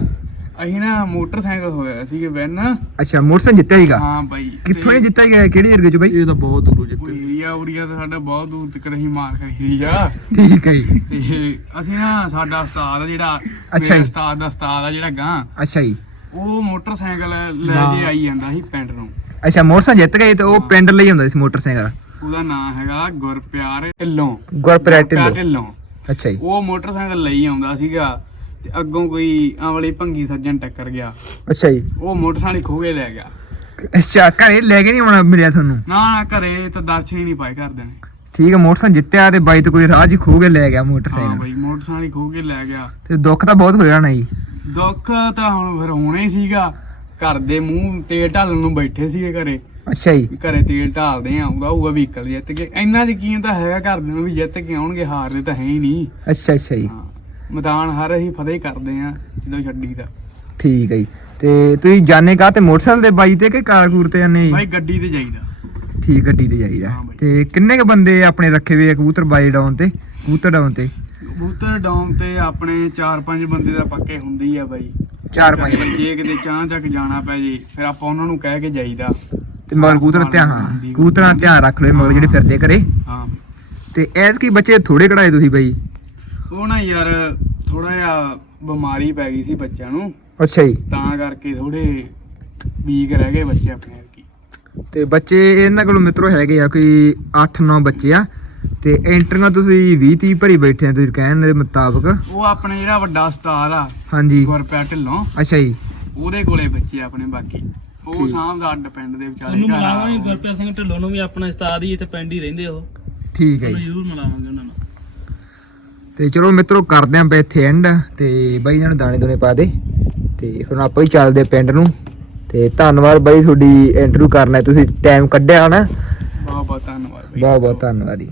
ਅਸੀਂ ਨਾ ਮੋਟਰਸਾਈਕਲ ਹੋਇਆ ਸੀਗੇ ਵੈਨ। ਅੱਛਾ ਮੋਟਰਸਾਈਕਲ ਜਿੱਤਿਆ ਸੀਗਾ? ਹਾਂ ਬਾਈ ਕਿੱਥੋਂ ਇਹ ਜਿੱਤਿਆ ਗਿਆ ਕਿਹੜੀ ਏਰੀਏ ਚ ਬਾਈ? ਇਹ ਤਾਂ ਬਹੁਤ ਦੂਰੋਂ ਕੋਈ ਜਿੱਤੇ ਏਰੀਆ ਉਰੀਆ ਤਾਂ ਸਾਡਾ ਬਹੁਤ ਦੂਰ ਤੱਕ ਅਸੀਂ ਮਾਰ ਕਰੀ ਆ। ਠੀਕ ਹੈ ਜੀ। ਤੇ ਅਸੀਂ ਨਾ ਸਾਡਾ ਉਸਤਾਦ ਆ ਜਿਹੜਾ ਅੱਛਾ। ਉਸਤਾਦ ਦਾ ਉਸਤਾਦ ਆ ਜਿਹੜਾ ਗਾਂ ਅੱਛਾ ਜੀ। ਉਹ ਮੋਟਰਸਾਈਕਲ ਲੈ। ਕੇ ਆਈ ਜਾਂਦਾ ਸੀ ਪਿੰਡ ਨੂੰ। ਅੱਛਾ ਮੋਟਰਸਾਈਕਲ ਜਿੱਤ ਗਏ ਤੇ ਉਹ ਪਿੰਡ ਲਈ ਹੁੰਦਾ ਸੀ ਮੋਟਰਸਾਈਕਲ। ਉਹਦਾ ਨਾਮ ਹੈਗਾ ਗੁਰਪਿਆਰ ਢਿੱਲੋਂ। ਗੁਰਪ੍ਰੀਤ ਢਿੱਲੋਂ। ਢਿੱਲੋਂ। ਅੱਛਾ ਜੀ। ਉਹ ਮੋਟਰਸਾਈਕਲ ਲਈ ਆਉਂਦਾ ਸੀਗਾ ਤੇ ਅੱਗੋਂ ਕੋਈ ਆਵਲੀ ਭੰਗੀ ਸੱਜਣ ਟੱਕਰ ਗਿਆ। ਅੱਛਾ ਜੀ। ਉਹ ਮੋਟਰਸਾਈਕਲ ਖੋਹ ਕੇ ਲੈ ਗਿਆ। ਅੱਛਾ ਘਰੇ ਲੈ ਕੇ ਨਹੀਂ ਆਉਣਾ ਮਿਲਿਆ ਤੁਹਾਨੂੰ? ਨਾ ਨਾ ਘਰੇ ਤਾਂ ਦਰਸ਼ਨ ਹੀ ਨਹੀਂ ਪਾਏ ਕਰਦੇ ਨੇ। ਠੀਕ ਹੈ ਮੋਟਰਸਾਈਕਲ ਜਿੱਤਿਆ ਤੇ ਬਾਈ ਤੋਂ ਕੋਈ ਰਾਹ ਹੀ ਖੋ ਕੇ ਲੈ ਗਿਆ ਹਾਂ ਮੋਟਰਸਾਈਕਲ ਬਈ ਮੋਟਰਸਾਈਕਲ ਖੋਹ ਕੇ ਲੈ ਗਿਆ। ਤੇ ਦੁੱਖ ਤਾਂ ਬਹੁਤ ਹੋਇਆ ਨਾ ਜੀ। ਦੁੱਖ ਤਾਂ ਹੁਣ ਫਿਰ ਹੋਣਾ ਹੀ ਸੀਗਾ। ਘਰ ਦੇ ਮੂੰਹ ਤੇਲ ਢਾਲਣ ਨੂੰ ਬੈਠੇ ਸੀਗੇ ਘਰੇ। ਅੱਛਾ ਜੀ। ਵੀ ਘਰੇ ਤੇਲ ਢਾਲਦੇ ਆ ਆਉਂਦਾ ਹੋਊਗਾ ਵਹੀਕਲ ਜਿੱਤ ਕੇ। ਇੰਨਾ ਯਕੀਨ ਤਾਂ ਹੈਗਾ ਘਰ ਦੇ ਨੂੰ ਵੀ ਜਿੱਤ ਕੇ ਆਉਣਗੇ ਹਾਰਦੇ ਤਾਂ ਹੈ ਹੀ ਨਹੀਂ। ਅੱਛਾ ਅੱਛਾ ਜੀ। ਹਾਂ ਮੈਦਾਨ ਹਰ ਅਸੀਂ ਫਤਿਹ ਕਰਦੇ ਆ ਜਦੋਂ ਛੱਡੀ ਦਾ। ਠੀਕ ਹੈ ਜੀ। ਤੇ ਤੁਸੀਂ ਜਾਣੇ ਕਾ ਤੇ ਮੋਟਰਸਾਈਕਲ ਤੇ ਬਾਈ ਤੇ ਕਿ ਕਾਰ ਕੂਰ ਤੇ ਜਾਂਦੇ ਜੀ ਭਾਈ ਗੱਡੀ ਤੇ ਜਾਈਦਾ। ਠੀਕ ਗੱਡੀ ਤੇ ਜਾਈਦਾ। ਹਾਂ ਬਾਈ। ਤੇ ਕਿੰਨੇ ਕ ਬੰਦੇ ਆਪਣੇ ਰੱਖੇ ਹੋਏ ਆ ਕਬੂਤਰ ਬਾਈ ਡਾਊਨ ਤੇ ਕਬੂਤਰ ਡਾਊਨ ਤੇ? ਕਬੂਤਰ ਡਾਊਨ ਤੇ ਆਪਣੇ 4-5 ਬੰਦੇ ਦਾ ਪੱਕੇ ਹੁੰਦੀ ਆ ਬਾਈ। ਚਾਰ ਪੰਜ। ਜੇ ਕਿਤੇ ਚਾਹ ਚੱਕ ਜਾਣਾ ਪੈ ਜੇ ਫਿਰ ਆਪਾਂ ਉਹਨਾਂ ਨੂੰ ਕਹਿ ਕੇ ਜਾਈਦਾ। ਤੇ ਮਗਰ ਕਬੂਤਰ ਧਿਆਨ ਹਾਂ ਕਬੂਤਰਾਂ ਦਾ ਧਿਆਨ ਰੱਖ ਲਓ ਮਗਰ ਜਿਹੜੇ ਫਿਰਦੇ ਘਰੇ। ਹਾਂ। ਤੇ ਐਸ ਕੀ ਬੱਚੇ ਥੋੜੇ ਕਢਾਏ ਤੁਸੀਂ ਬਾਈ। ਉਹ ਨਾ ਯਾਰ ਥੋੜਾ ਜਿਹਾ ਬਿਮਾਰੀ ਪੈ ਗਈ ਸੀ ਬੱਚਿਆਂ ਨੂੰ। ਅੱਛਾ ਜੀ। ਤਾਂ ਕਰਕੇ ਥੋੜੇ ਵੀਕ ਰਹਿ ਗਏ ਬੱਚੇ ਆਪਣੇ ਕੀ ਤੇ ਬੱਚੇ ਇਹਨਾਂ ਕੋਲ ਮਿੱਤਰੋ ਹੈਗੇ ਆ ਕੋਈ 8-9 ਬੱਚੇ ਆ। ਤੇ ਐਂਟਰੀਆਂ ਤੁਸੀਂ 20 30 ਭਰੀ ਬੈਠੇ ਆ ਤੁਸੀਂ ਕਹਿਣ ਦੇ ਮੁਤਾਬਕ। ਉਹ ਆਪਣੇ ਜਿਹੜਾ ਵੱਡਾ ਉਸਤਾਦ ਆ ਹਾਂਜੀ। ਗੁਰਪਿਆ ਢਿੱਲੋਂ। ਅੱਛਾ ਜੀ। ਉਹਦੇ ਕੋਲੇ ਬੱਚੇ ਆਪਣੇ ਬਾਕੀ। ਉਹ। ਸਾਹਮਣੇ ਅੱਡ ਪਿੰਡ ਦੇ ਵਿਚਾਲੇ ਉਹਨੂੰ ਘਰ ਆ। ਮਿਲਾਵਾਂਗੇ। ਗੁਰਪ੍ਰੀਤ ਸਿੰਘ ਢਿੱਲੋਂ ਨੂੰ ਵੀ ਆਪਣਾ ਉਸਤਾਦ ਹੀ ਇੱਥੇ ਪਿੰਡ ਹੀ ਰਹਿੰਦੇ ਉਹ। ਠੀਕ ਹੈ ਉਹਨੂੰ ਜੀ। ਜ਼ਰੂਰ ਮਿਲਾਵਾਂਗੇ ਉਹਨਾਂ ਨੂੰ। ਤੇ ਚਲੋ ਮਿੱਤਰੋ ਕਰਦੇ ਆਂ ਪਏ ਇੱਥੇ ਐਂਡ ਤੇ ਬਾਈ ਇਹਨਾਂ ਨੂੰ ਦਾਣੇ ਦੋਨੇ ਪਾ ਦੇ। ਤੇ ਹੁਣ ਆਪਾਂ ਹੀ ਚੱਲਦੇ ਆ ਪਿੰਡ ਨੂੰ। ਤੇ ਧੰਨਵਾਦ ਬਾਈ ਤੁਹਾਡੀ ਇੰਟਰਵਿਊ ਕਰਨਾ ਤੁਸੀਂ ਟਾਈਮ ਕੱਢਿਆ ਹਨਾ ਬਹੁਤ ਬਹੁਤ ਧੰਨਵਾਦ ਬਾਈ। ਬਹੁਤ ਬਹੁਤ ਧੰਨਵਾਦ ਜੀ।